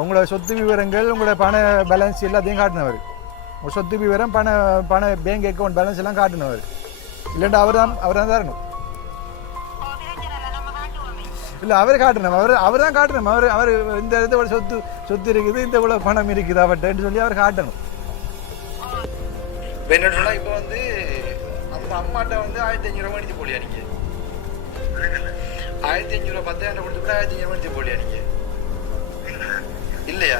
உங்களோட சொத்து விவரங்கள் உங்களோட பண பேலன்ஸ் எல்லாத்தையும் காட்டினவர். உங்கள் சொத்து விவரம் பண பேங்க் அக்கௌண்ட் பேலன்ஸ் எல்லாம் காட்டினவர். இல்லைண்டா அவர் தான் தரணும். இல்லை அவர் காட்டணும், அவர் தான் காட்டணும். அவர் இந்த இடத்துல சொத்து இருக்குது, இந்த இவ்வளோ பணம் இருக்குது அவர்கிட்டன்னு சொல்லி அவர் காட்டணும். இப்போ என்ன சொன்னால் இப்போ வந்து அந்த அம்மாட்ட வந்து 1500 மணிக்கு போலியா நீங்கள் 1500 10,000 கொடுத்து கூட 1500 மணிக்கு போலியா நீங்கள் இல்லையா?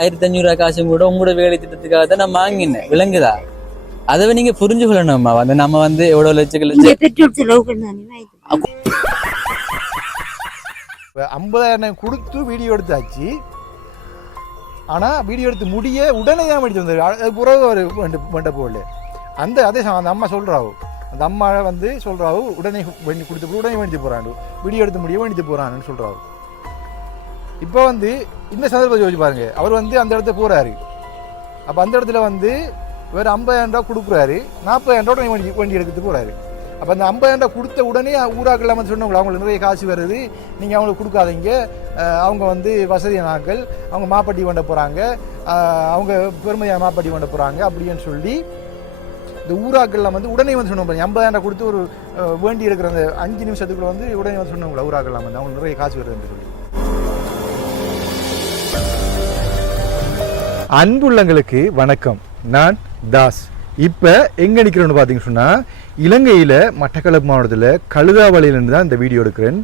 1500 காசும் கூட உங்களோட வேலை திட்டத்துக்காக தான் நான் வாங்கினேன், விளங்குதா? அதை நீங்க புரிஞ்சு கொள்ளணும்மா. வந்து நம்ம வந்து எவ்வளவு லட்சம் 50,000 கொடுத்து வீடியோ எடுத்தாச்சு. ஆனா வீடியோ எடுத்து முடிய உடனே தான் எடுத்து வந்தாரு. புறவு அவர் வேண்ட போகல. அதே அந்த அம்மா சொல்றாவு, அந்த அம்மா வந்து சொல்றாவு உடனே கொடுத்து உடனே வேண்டி போறாண்டு, வீடியோ எடுத்து முடிய வேண்டி போறான்னு சொல்றாவு. இப்போ வந்து இந்த சந்தர்ப்பத்தை யோசிச்சு பாருங்க. அவர் வந்து அந்த இடத்துல போறாரு. அப்ப அந்த இடத்துல வந்து வேறு 50,000 கொடுக்குறாரு, 40,000 வண்டி எடுத்துட்டு போறாரு. அப்போ அந்த 50,000 கொடுத்த உடனே ஊராக்கள் இல்லாமல் சொன்னவங்க அவங்களுக்கு நிறைய காசு வருது, நீங்கள் அவங்களுக்கு கொடுக்காதீங்க, அவங்க வந்து வசதியான ஆட்கள், அவங்க மாப்பட்டி வண்ட போகிறாங்க, அவங்க பெருமையாக மாப்பட்டி வண்ட போகிறாங்க அப்படின்னு சொல்லி இந்த ஊராக்கள்லாம் வந்து உடனே வந்து சொன்னவங்க 50,000 கொடுத்து ஒரு வேண்டி எடுக்கிற அந்த 5 நிமிஷத்துக்குள்ள வந்து உடனே வந்து சொன்னவங்களா ஊராக்கள்லாம் வந்து அவங்களுக்கு நிறைய காசு வருதுன்னு சொல்லி. அன்புள்ளங்களுக்கு வணக்கம், நான் தாஸ். இப்போ எங்கே நிற்கிறோன்னு பார்த்தீங்கன்னு சொன்னால் இலங்கையில் மட்டக்களப்பு மாவட்டத்தில் கழுதாவளையிலேருந்து தான் இந்த வீடியோ எடுக்கிறேன்.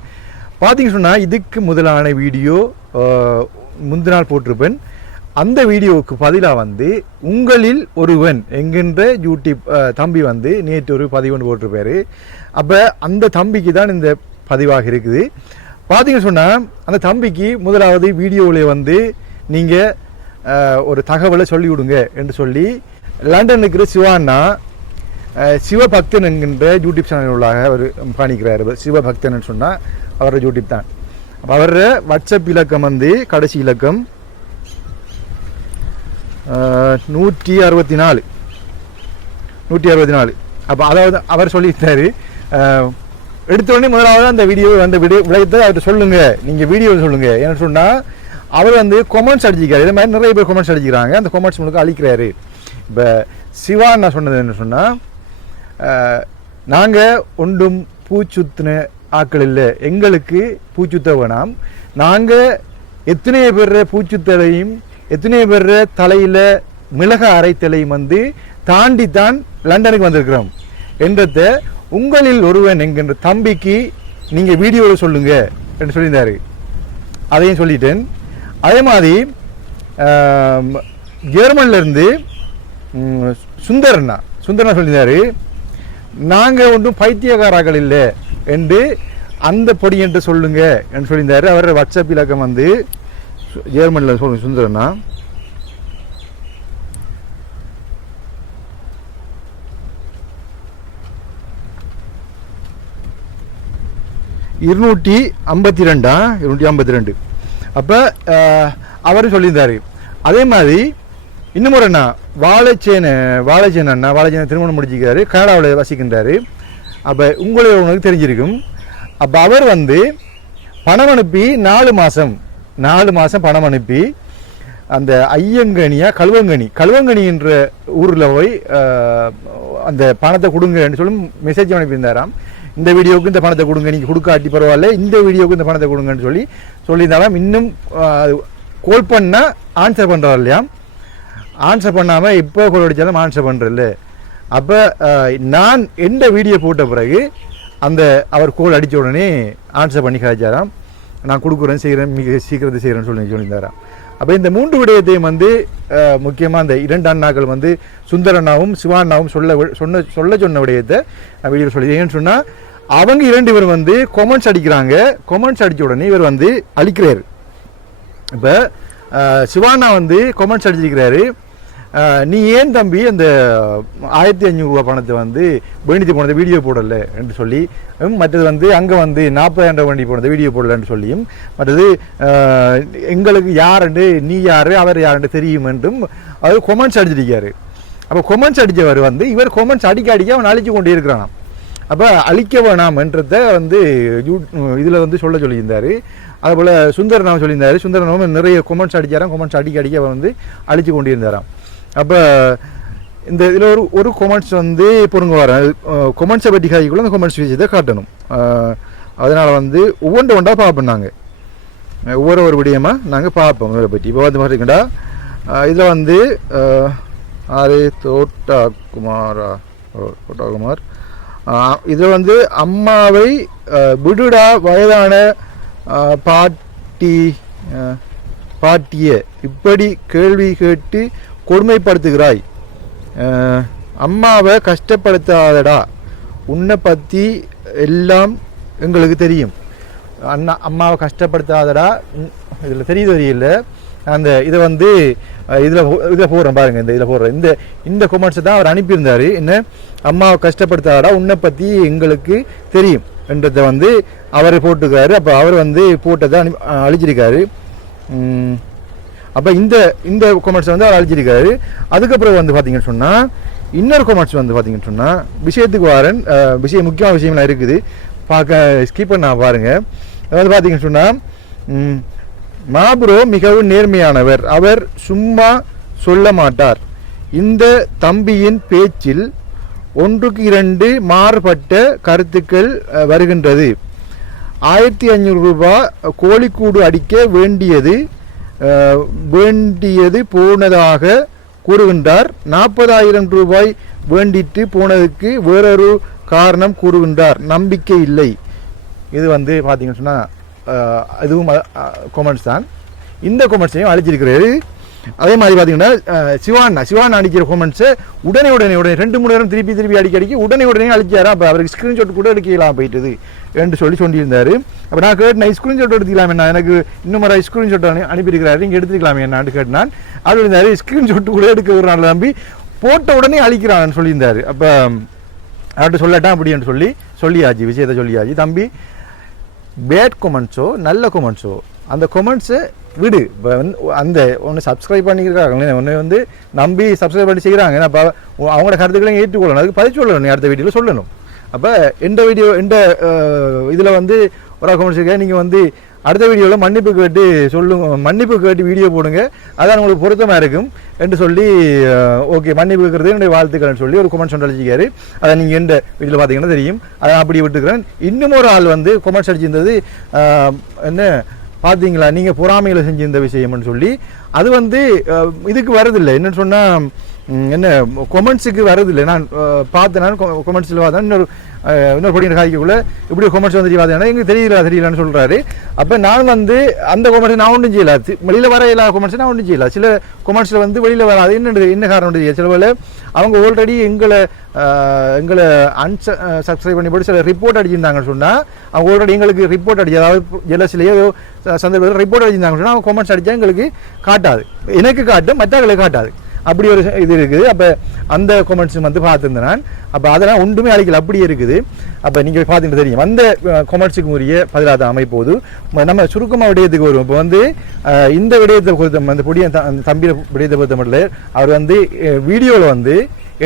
பார்த்தீங்கன்னு சொன்னால் இதுக்கு முதலான வீடியோ முந்தின நாள் போட்டிருப்பேன். அந்த வீடியோவுக்கு பதிலாக வந்து உங்களில் ஒருவன் என்கின்ற யூடியூப் தம்பி வந்து நேற்று ஒரு பதிவு ஒன்று போட்டிருப்பாரு. அப்போ அந்த தம்பிக்கு தான் இந்த பதிவாக இருக்குது. பார்த்தீங்கன்னு சொன்னால் அந்த தம்பிக்கு முதலாவது வீடியோவில் வந்து நீங்கள் ஒரு தகவலை சொல்லிவிடுங்க என்று சொல்லி லண்டனுக்கு இருக்கிற சிவானா சிவபக்தன் என்கின்ற யூடியூப் சேனல் உள்ளாக அவர் காணிக்கிறார். சிவபக்தன் சொன்னால் அவரோட யூடியூப் தான். அப்போ அவரோட வாட்ஸ்அப் இலக்கம் வந்து கடைசி இலக்கம் 164. அப்போ அதாவது அவர் சொல்லியிருந்தாரு, எடுத்தோடனே முதலாவது அந்த வீடியோ அந்த விளையத்தை அவர்கிட்ட சொல்லுங்க, நீங்கள் வீடியோவில் சொல்லுங்க. ஏன்னு சொன்னால் அவர் வந்து கொமெண்ட்ஸ் அடிச்சிக்கிறார். இதே மாதிரி நிறைய பேர் கொமெண்ட்ஸ் அடிக்கிறாங்க. அந்த கொமெண்ட்ஸ் உங்களுக்கு அழிக்கிறாரு. இப்போ சிவா நான் சொன்னது என்ன சொன்னால், நாங்கள் ஒன்றும் பூச்சுத்தின ஆக்கள் இல்லை, எங்களுக்கு பூச்சுத்த வேணாம், நாங்கள் எத்தனையோ பேர் பூச்சுத்தலையும் எத்தனையோ பேர் தலையில் மிளக அரைத்தலையும் வந்து தாண்டித்தான் லண்டனுக்கு வந்திருக்கிறோம் என்றத உங்களில் ஒருவன் என்கின்ற தம்பிக்கு நீங்கள் வீடியோவில் சொல்லுங்க என்று சொல்லியிருந்தாரு. அதையும் சொல்லிட்டேன். அதே மாதிரி ஜெர்மன்லேருந்து சுந்தரனா சொல்லியிருந்தாரு, நாங்கள் ஒன்றும் பைத்தியக்காராக்கள் இல்லை என்று அந்த பொடி என்று சொல்லுங்க என்று சொல்லியிருந்தாரு. அவர் வாட்ஸ்அப் இலக்கம் வந்து ஜெர்மனில் சொல்லுங்க சுந்தரனா 252. அப்போ அவர் சொல்லியிருந்தாரு. அதே மாதிரி இன்னும் ஒரு அண்ணா வாழைச்சேன திருமணம் முடிச்சிக்கிறாரு, கனடாவில் வசிக்கின்றாரு. அப்போ உங்களுடைய உனக்கு தெரிஞ்சிருக்கும். அப்போ அவர் வந்து பணம் அனுப்பி 4 மாதம் பணம் அனுப்பி அந்த ஐயங்கனியா கழுவங்கனி என்ற ஊரில் போய் அந்த பணத்தை கொடுங்கன்னு சொல்லி மெசேஜ் அனுப்பியிருந்தாராம். இந்த வீடியோவுக்கு இந்த பணத்தை கொடுங்க, நீங்கள் கொடுக்காட்டி பரவாயில்ல, இந்த வீடியோவுக்கு இந்த பணத்தை கொடுங்கன்னு சொல்லியிருந்தாலும் இன்னும் கோல் பண்ணால் ஆன்சர் பண்ணுறாரு இல்லையா? ஆன்சர் பண்ணாமல் இப்போ கோல் அடித்தாலும் ஆன்சர் பண்ணுறதில்ல. அப்போ நான் எந்த வீடியோ போட்ட பிறகு அந்த அவர் கோல் அடித்த உடனே ஆன்சர் பண்ணி கழிச்சாராம். நான் கொடுக்குறேன், செய்கிறேன், மிக சீக்கிரத்தை செய்கிறேன்னு சொல்லியிருந்தாராம். அப்போ இந்த 3 விடயத்தையும் வந்து முக்கியமாக அந்த 2 அண்ணாக்கள் வந்து சுந்தரண்ணாவும் சிவாண்ணாவும் சொன்ன விடயத்தை நான் வீடியோ சொல்லி. ஏன்னு சொன்னால் அவங்க 2 பேரும் வந்து கொமெண்ட்ஸ் அடிக்கிறாங்க. கொமெண்ட்ஸ் அடித்த உடனே இவர் வந்து அழிக்கிறார். இப்போ சிவாண்ணா வந்து கொமெண்ட்ஸ் அடிச்சிருக்கிறாரு, நீ ஏன் தம்பி அந்த 1500 ரூபா பணத்தை வந்து வேண்டித்து போனதை வீடியோ போடலை என்று சொல்லி, மற்றது வந்து அங்கே வந்து 40,000 வேண்டி போனதை வீடியோ போடலன்னு சொல்லியும், மற்றது எங்களுக்கு யாருண்டு நீ யார் அவர் யாருன்னு தெரியும் என்றும் அவர் கொமெண்ட்ஸ் அடிச்சிருக்காரு. அப்போ கொமெண்ட்ஸ் அடித்தவர் வந்து இவர் கொமெண்ட்ஸ் அடிக்க அவன் அழிச்சு கொண்டே இருக்கிறான். அப்போ அழிக்க வேணாம்ன்றத வந்து இதில் வந்து சொல்லியிருந்தார். அதுபோல் சுந்தரநாமம் சொல்லியிருந்தார். சுந்தரநாமம் நிறைய கொமெண்ட்ஸ் அடித்தாராம். கொமெண்ட்ஸ் அடிக்க அவர் வந்து அழிச்சு கொண்டு இருந்தாராம். அப்போ இந்த இதில் ஒரு கொமெண்ட்ஸ் வந்து பொருங்க வர கொமெண்ட்ஸை பற்றி காய்க்குள்ள அந்த கொமெண்ட்ஸ் விஷயத்தை காட்டணும். அதனால் வந்து ஒவ்வொன்றா பார்ப்போம். நாங்கள் ஒவ்வொரு விடயமாக நாங்கள் பார்ப்போம் இதை பற்றி. இப்போ வந்து பார்த்தீங்கன்னா இதில் வந்து தோட்டாகுமார் இதில் வந்து அம்மாவை விடுடா வயதான பாட்டிய இப்படி கேள்வி கேட்டு கொடுமைப்படுத்துகிறாய், அம்மாவை கஷ்டப்படுத்தாதடா, உன்னை பற்றி எல்லாம் எங்களுக்கு தெரியும், அம்மாவை கஷ்டப்படுத்தாதடா. இதில் தெரியல அந்த இதை வந்து இதில் போடுறேன் பாருங்க. இதில் போடுறேன் இந்த கொமெண்ட்ஸை தான் அவர் அனுப்பியிருந்தார். என்ன, அம்மாவை கஷ்டப்படுத்தாதடா, உன்னை பற்றி எங்களுக்கு தெரியும் என்றதை வந்து அவர் போட்டுக்காரு. அப்போ அவர் வந்து போட்டதை அழிச்சிருக்காரு. அப்போ இந்த கொமெண்ட்ஸ் வந்து அவர் அழிச்சிருக்காரு. அதுக்கப்புறம் வந்து பார்த்தீங்கன்னு சொன்னால் இன்னொரு கொமெண்ட்ஸ் வந்து பார்த்தீங்கன்னு சொன்னால் விஷயத்துக்கு வாரன் முக்கியமான விஷயம்லாம் இருக்குது, பார்க்க ஸ்கிப் பண்ண பாருங்கள். வந்து பார்த்தீங்கன்னு சொன்னால் மாப்ரோ மிகவும் நேர்மையானவர், அவர் சும்மா சொல்ல மாட்டார். இந்த தம்பியின் பேச்சில் 1-2 மாறுபட்ட கருத்துக்கள் வருகின்றது. 1500 ரூபாய் கோழிக்கூடு அடிக்க வேண்டியது போனதாக கூறுகின்றார். 40,000 ரூபாய் வேண்டிட்டு போனதுக்கு வேறொரு காரணம் கூறுகின்றார். நம்பிக்கை இல்லை. இது வந்து பார்த்தீங்கன்னு சொன்னால் அதுவும் கொமெண்ட்ஸ் தான். இந்த கொமெண்ட்ஸையும் அழிச்சிருக்கிறாரு. அதே மாதிரி பார்த்தீங்கன்னா சிவான் அடிக்கிற கொமெண்ட்ஸை உடனே 2-3 நேரம் திருப்பி அடிக்க உடனே அழிச்சாரு. அப்போ அவருக்கு ஸ்க்ரீன்ஷாட் கூட எடுக்கலாம் போயிட்டது என்று சொல்லியிருந்தார். அப்போ நான் கேட்டேன், ஸ்க்ரீன்ஷாட் எடுத்துக்கலாம் என்ன, எனக்கு இன்னும் ஒரு ஸ்க்ரீன்ஷாட் அனுப்பியிருக்கிறாரு, நீங்கள் எடுத்துக்கலாமே என்னான்னு கேட்டான். அப்படி இருந்தார், ஸ்க்ரீன்ஷாட் கூட எடுக்க ஒரு நாள் நம்பி போட்ட உடனே அழிக்கிறான்னு சொல்லியிருந்தார். அப்போ அவர்கிட்ட சொல்லட்டான் அப்படின்னு சொல்லியாச்சு, விஷயத்தை சொல்லியாச்சு. தம்பி, பேட் கொமெண்ட்ஸோ நல்ல கொமெண்ட்ஸோ அந்த கொமெண்ட்ஸை விடு. அந்த ஒன்று சப்ஸ்கிரைப் பண்ணிக்கிறாங்க, ஒன்று வந்து நம்பி சப்ஸ்கிரைப் பண்ணி செய்கிறாங்க. அப்போ அவங்களோட கருத்துக்களையும் ஏற்றுக்கொள்ளணும், அதுக்கு பதில் சொல்லணும், நீ அடுத்த வீடியோவில் சொல்லணும். அப்போ இந்த இதில் வந்து ஒரு கொமெண்ட்ஸ் இருக்க, நீங்கள் வந்து அடுத்த வீடியோவில் மன்னிப்பு கேட்டு வீடியோ போடுங்க, அதான் உங்களுக்கு பொருத்தமாக இருக்கும் என்று சொல்லி ஓகே மன்னிப்பு கேட்குறது என்னுடைய வாழ்த்துக்கள்னு சொல்லி ஒரு கொமெண்ட்ஸ் ஒன்று அடிச்சிக்காரு. அதை நீங்கள் எந்த வீடியோவில் பார்த்தீங்கன்னா தெரியும். அதை அப்படி விட்டுக்கிறேன். இன்னும் ஒரு ஆள் வந்து கொமெண்ட்ஸ் அடிச்சிருந்தது, என்ன பார்த்தீங்களா நீங்கள் பொறாமையில் செஞ்சிருந்த விஷயம்னு சொல்லி. அது வந்து இதுக்கு வரதில்லை. என்னன்னு சொன்னால் என்ன கொமெண்ட்ஸுக்கு வரதில்லை. நான் பார்த்தேன், கொமெண்ட்ஸில் பார்த்தேன். இன்னொரு படிக்கிற காய்க்குள்ளே இப்படி கொமெண்ட்ஸ் வந்து பார்த்தீங்கன்னா எங்களுக்கு தெரியலான்னு சொல்கிறாரு. அப்போ நான் வந்து அந்த கொமெண்ட்ஸ் நான் ஒன்றும் செய்யலை, வெளியில் வர எல்லா கொமெண்ட்ஸை நான் ஒன்றும் செய்யலை. சில கொமெண்ட்ஸில் வந்து வெளியில் வராது. என்ன காரணம் தெரியல. சில வேலை அவங்க ஆல்ரெடி எங்களை சப்ஸ்கிரைப் பண்ணி போட்டு சில ரிப்போர்ட் அடிச்சிருந்தாங்கன்னு சொன்னால், அவங்க ஆல்ரெடி எங்களுக்கு ரிப்போர்ட் அடிச்சு, அதாவது ஜெலஸ்லேயோ சந்தர்ப்பத்தில் ரிப்போர்ட் அடிச்சிருந்தாங்கன்னு சொன்னால் அவங்க கொமெண்ட்ஸ் அடித்தா எங்களுக்கு காட்டாது, எனக்கு காட்டும், மற்றவங்களுக்கு காட்டாது. அப்படி ஒரு இது இருக்குது. அப்போ அந்த கொமெண்ட்ஸ் வந்து பார்த்துருந்தேன் நான். அப்போ அதெல்லாம் ஒன்றுமே அழிக்கல, அப்படியே இருக்குது. அப்போ நீங்கள் பார்த்துட்டு தெரியும் அந்த கொமெண்ட்ஸுக்கு உரிய பதிலாக அமைப்போது நம்ம சுருக்கமாக விடயத்துக்கு வருவோம். இப்போ வந்து இந்த விடயத்தை பொறுத்த அந்த அந்த தம்பியை விடயத்தை பொறுத்த மட்டும் அவர் வந்து வீடியோவில் வந்து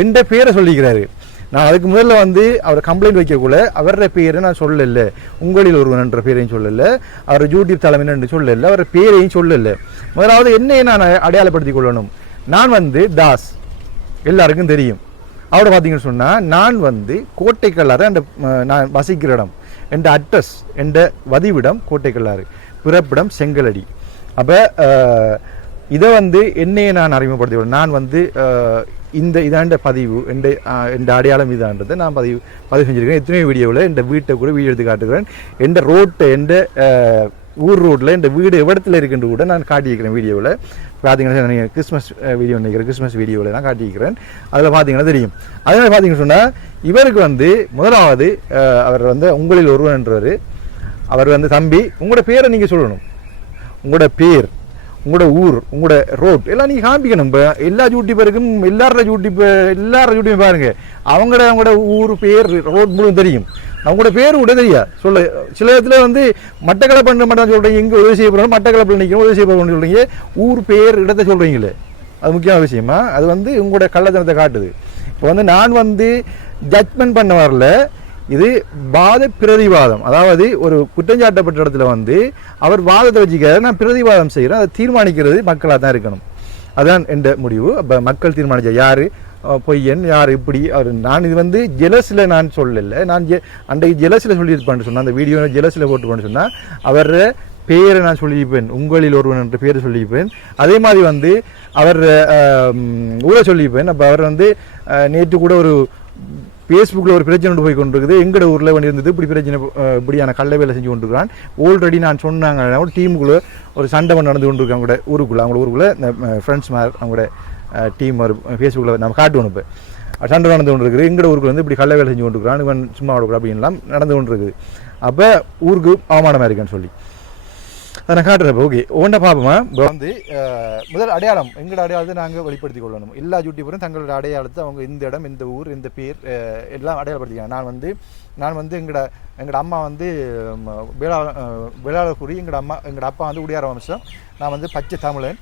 எந்த பேரை சொல்லிக்கிறாரு. நான் அதுக்கு முதல்ல வந்து அவர் கம்ப்ளைண்ட் வைக்கக்குள்ள அவரோட பேரை நான் சொல்லலை, உங்களில் ஒருவன் பேரையும் சொல்லலை, அவர் யூடியூப் தலைமைன்னு சொல்லலை, அவர் பேரையும் சொல்லலை. முதலாவது என்னையை நான் அடையாளப்படுத்திக் கொள்ளணும். நான் வந்து தாஸ், எல்லாருக்கும் தெரியும். அவரை பார்த்தீங்கன்னு சொன்னால் நான் வந்து கோட்டைக்கல்லாறு, அந்த நான் வசிக்கிற இடம், என் அட்ரஸ், என் வதிவிடம் கோட்டைக்கல்லாறு, பிறப்பிடம் செங்கலடி. அப்போ இதை வந்து என்னையை நான் அறிமுகப்படுத்தி, நான் வந்து இதாண்ட பதிவு என் அடையாளம் இதான்றதை நான் பதிவு செஞ்சுருக்கேன். எத்தனையோ வீடியோவில் என் வீட்டை கூட வீடியோ எடுத்து காட்டுக்கிறேன். என் ரோட்டை, என் ஊர் ரோட்டில் என் வீடு எவ்வளத்தில் இருக்குன்னு கூட நான் காட்டியிருக்கிறேன் வீடியோவில். பார்த்தீங்கன்னா நீங்கள் கிறிஸ்மஸ் வீடியோ நினைக்கிறேன், கிறிஸ்மஸ் வீடியோவில் நான் காட்டியிருக்கிறேன். அதில் பார்த்தீங்கன்னா தெரியும். அதனால் பார்த்தீங்கன்னு சொன்னால் இவருக்கு வந்து முதலாவது அவர் வந்து உங்களில் ஒருவன்ன்றவர். அவர் வந்து தம்பி, உங்களோட பேரை நீங்கள் சொல்லணும், உங்களோட பேர், உங்களோட ஊர், உங்களோட ரோட் எல்லாம் நீங்கள் காமிக்கணும். இப்போ எல்லா யூடியூபருக்கும் எல்லாரோட யூடியூப் பாருங்க, அவங்களோட ஊர், பேர், ரோட் முழுவதும் தெரியும். அவங்களோட பேர் கூட தெரியா சொல்ல. சில இடத்துல வந்து மட்டக்களப்பு பண்ண மாட்டான்னு சொல்கிறீங்க, இங்கே உதவி செய்ய போகிறோம், மட்டக்களப்பில் நிற்கிறோம், உதவி செய்ய போகிறோம்னு சொல்கிறீங்க, ஊர் பேர் இடத்தை சொல்கிறீங்களே, அது முக்கியமான விஷயமா. அது வந்து உங்களோட கள்ளத்தனத்தை காட்டுது. இப்போ வந்து நான் வந்து ஜட்மெண்ட் பண்ண வரல, இது வாத பிரதிவாதம். அதாவது ஒரு குற்றஞ்சாட்டப்பட்ட இடத்துல வந்து அவர் வாதத்தை வச்சுக்கிறார், நான் பிரதிவாதம் செய்கிறேன், அதை தீர்மானிக்கிறது மக்களாக தான் இருக்கணும். அதான் என்ற முடிவு. அப்போ மக்கள் தீர்மானிச்சா யார் பொய்யன் யார் இப்படி அவர். நான் இது வந்து ஜெலஸில் நான் சொல்லலை, நான் அன்றைக்கு ஜெலஸில் சொல்லியிருப்பேன்னு சொன்னால், அந்த வீடியோ ஜெலஸில் போட்டுப்பேன்னு சொன்னால் அவர் பேரை நான் சொல்லியிருப்பேன், உங்களில் ஒருவன் என்ற பேரை சொல்லியிருப்பேன். அதே மாதிரி வந்து அவர் ஊரை சொல்லியிருப்பேன். அப்போ அவர் வந்து நேற்று கூட ஒரு ஃபேஸ்புக்கில் ஒரு பிரச்சனை போய் கொண்டிருக்குது, எங்கட ஊரில் வந்து இருந்தது இப்படி பிரச்சனை, இப்படியான கள்ள வேலை செஞ்சு கொண்டிருக்கிறான். ஆல்ரெடி நான் சொன்னாங்க ஒரு டீமுக்குள்ளே ஒரு சண்டை நடந்து கொண்டிருக்காங்க கூட ஊருக்குள்ளே, அவங்களோட ஊருக்குள்ளே இந்த ஃப்ரெண்ட்ஸ் மாதிரி அவங்களோட டீம் ஒரு ஃபேஸ்புக்கில் நம்ம காட்டுவோம். இப்போ சண்டை நடந்து கொண்டு இருக்குது, எங்கட ஊருக்கு வந்து இப்படி கள்ள வேலை செஞ்சு கொண்டிருக்கிறான், இவன் சும்மா விடக்கூடாது அப்படின்லாம் நடந்து கொண்டு இருக்குது. அப்போ ஊருக்கு அவமானமாக இருக்குன்னு சொல்லி அதை நான் காட்டுறேன். ஓகே ஒன்றை பார்ப்போமா. இப்போ வந்து முதல் அடையாளம், எங்களோட அடையாளத்தை நாங்கள் வெளிப்படுத்திக் கொள்ளணும். எல்லா யூடியூபரும் தங்களோட அடையாளத்தை அவங்க இந்த இடம் இந்த ஊர் இந்த பேர் எல்லாம் அடையாளப்படுத்திக்கிறாங்க. நான் வந்து எங்களோட அம்மா வந்து வேளாளக்குடி, எங்களோட அப்பா வந்து உடையார் வம்சம், நான் வந்து பச்சை தமிழன்,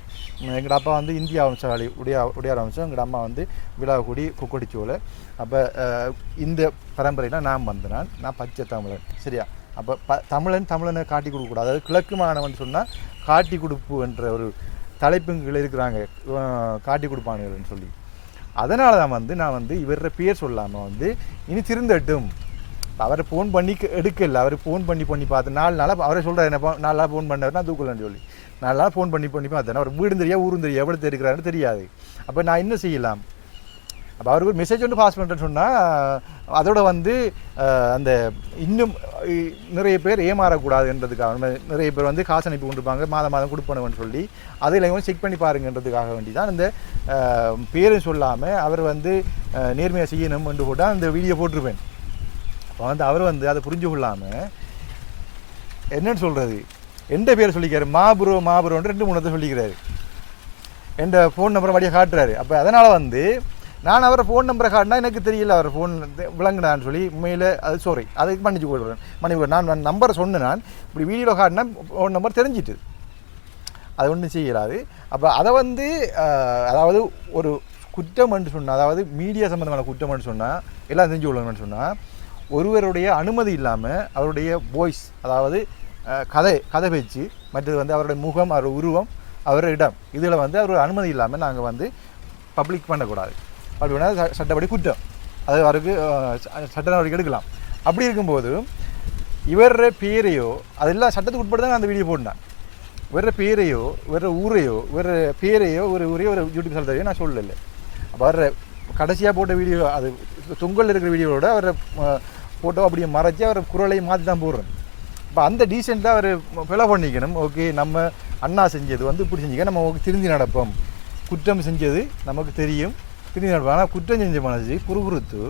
எங்களோட அப்பா வந்து இந்தியா வம்சாவளி உடையார் வம்சம், எங்களோட அம்மா வந்து விழாக்குடி கொக்கொடிச்சோலை. அப்போ இந்த பரம்பரையில் நான் வந்து நான் பச்சை தமிழன். சரியா? அப்போ தமிழனை காட்டி கொடுக்கக்கூடாது. அதாவது கிழக்கு மாகாணம்னு சொன்னால் காட்டி கொடுப்பு என்ற ஒரு தலைப்புகள் இருக்கிறாங்க, காட்டி கொடுப்பானுங்கள்னு சொல்லி. அதனால தான் வந்து நான் வந்து இவர பேர் சொல்லாமல் வந்து இனி திருந்தட்டும். அவரை ஃபோன் பண்ணி எடுக்கல, அவர் ஃபோன் பண்ணி பார்த்து 4 நாளாக அவரை சொல்கிறார், என்ன 4 நாளாக ஃபோன் பண்ணார், நான் தூக்கலன்னு சொல்லி 4 நாளாக ஃபோன் பண்ணி பார்த்தேன். அவர் வீடும் தெரியா ஊரும் தெரியா எவ்வளோ தெரிக்கிறாருன்னு தெரியாது. அப்போ நான் என்ன செய்யலாம்? அப்போ அவருக்கு ஒரு மெசேஜ் ஒன்று பாஸ் பண்ணுறேன்னு சொன்னால் அதோட வந்து அந்த இன்னும் நிறைய பேர் ஏமாறக்கூடாதுன்றதுக்காக நிறைய பேர் வந்து காசு அனுப்பி கொண்டிருப்பாங்க, மாதம் கொடுப்பணுன்னு சொல்லி அதில் வந்து செக் பண்ணி பாருங்கன்றதுக்காக வேண்டி தான் இந்த பேரும் சொல்லாமல் அவர் வந்து நேர்மையாக செய்யணும் என்று கூட அந்த வீடியோ போட்டிருப்பேன். அப்போ வந்து அவர் வந்து அதை புரிஞ்சு கொள்ளாமல் என்னன்னு சொல்கிறது, எந்த பேர் சொல்லிக்கிறாரு, மாபுரோன்னு 2-3 சொல்லிக்கிறாரு, என் ஃபோன் நம்பரை வழியாக காட்டுறாரு. அப்போ அதனால் வந்து நான் அவரை ஃபோன் நம்பரை காட்டினா எனக்கு தெரியல அவர் ஃபோன் விளங்குனான்னு சொல்லி உண்மையில் அது அதுக்கு மன்னிச்சு கொடுக்குறேன். நான் நம்பரை சொன்னேன், நான் இப்படி வீடியோவில் காட்டினா ஃபோன் நம்பர் தெரிஞ்சிட்டு அது ஒன்றும் செய்யலாது. அப்போ அதை வந்து அதாவது ஒரு குற்றம்னு சொன்னால், அதாவது மீடியா சம்மந்தமான குற்றம்னு சொன்னால் எல்லாம் தெரிஞ்சு கொள்ளணும்னு சொன்னால், ஒருவருடைய அனுமதி இல்லாமல் அவருடைய வாய்ஸ், அதாவது கதை பேச்சு, மற்றது வந்து அவருடைய முகம், அவருடைய உருவம், அவருடைய இடம், இதில் வந்து அவர் அனுமதி இல்லாமல் நாங்கள் வந்து பப்ளிக் பண்ணக்கூடாது. அப்படி வேணால் சட்டப்படி குற்றம், அது அவருக்கு சட்ட நடவடிக்கை எடுக்கலாம். அப்படி இருக்கும்போது இவர பேரையோ அதெல்லாம் சட்டத்துக்கு உட்பட்டு தான் நான் அந்த வீடியோ போட்டேன். வேற பேரையோ வேற ஊரையோ வேற பேரையோ ஒரு ஊரையோ ஒரு யூடியூப் சேனலையோ நான் சொல்லலை. அப்போ வர்ற கடைசியாக போட்ட வீடியோ, அது தொங்கல் இருக்கிற வீடியோவோட அவரை ஃபோட்டோ அப்படியே மறைச்சி அவரை குரலை மாற்றி தான் போடுறேன். இப்போ அந்த டீசெண்டாக அவர் ஃபாலோ பண்ணிக்கணும். ஓகே, நம்ம அண்ணா செஞ்சது வந்து இப்படி செஞ்சுக்க, நம்ம திருந்தி நடப்போம், குற்றம் செஞ்சது நமக்கு தெரியும், திருந்தி நடப்போம். ஆனால் குற்றம் செஞ்ச மனசு குறுகுறுத்து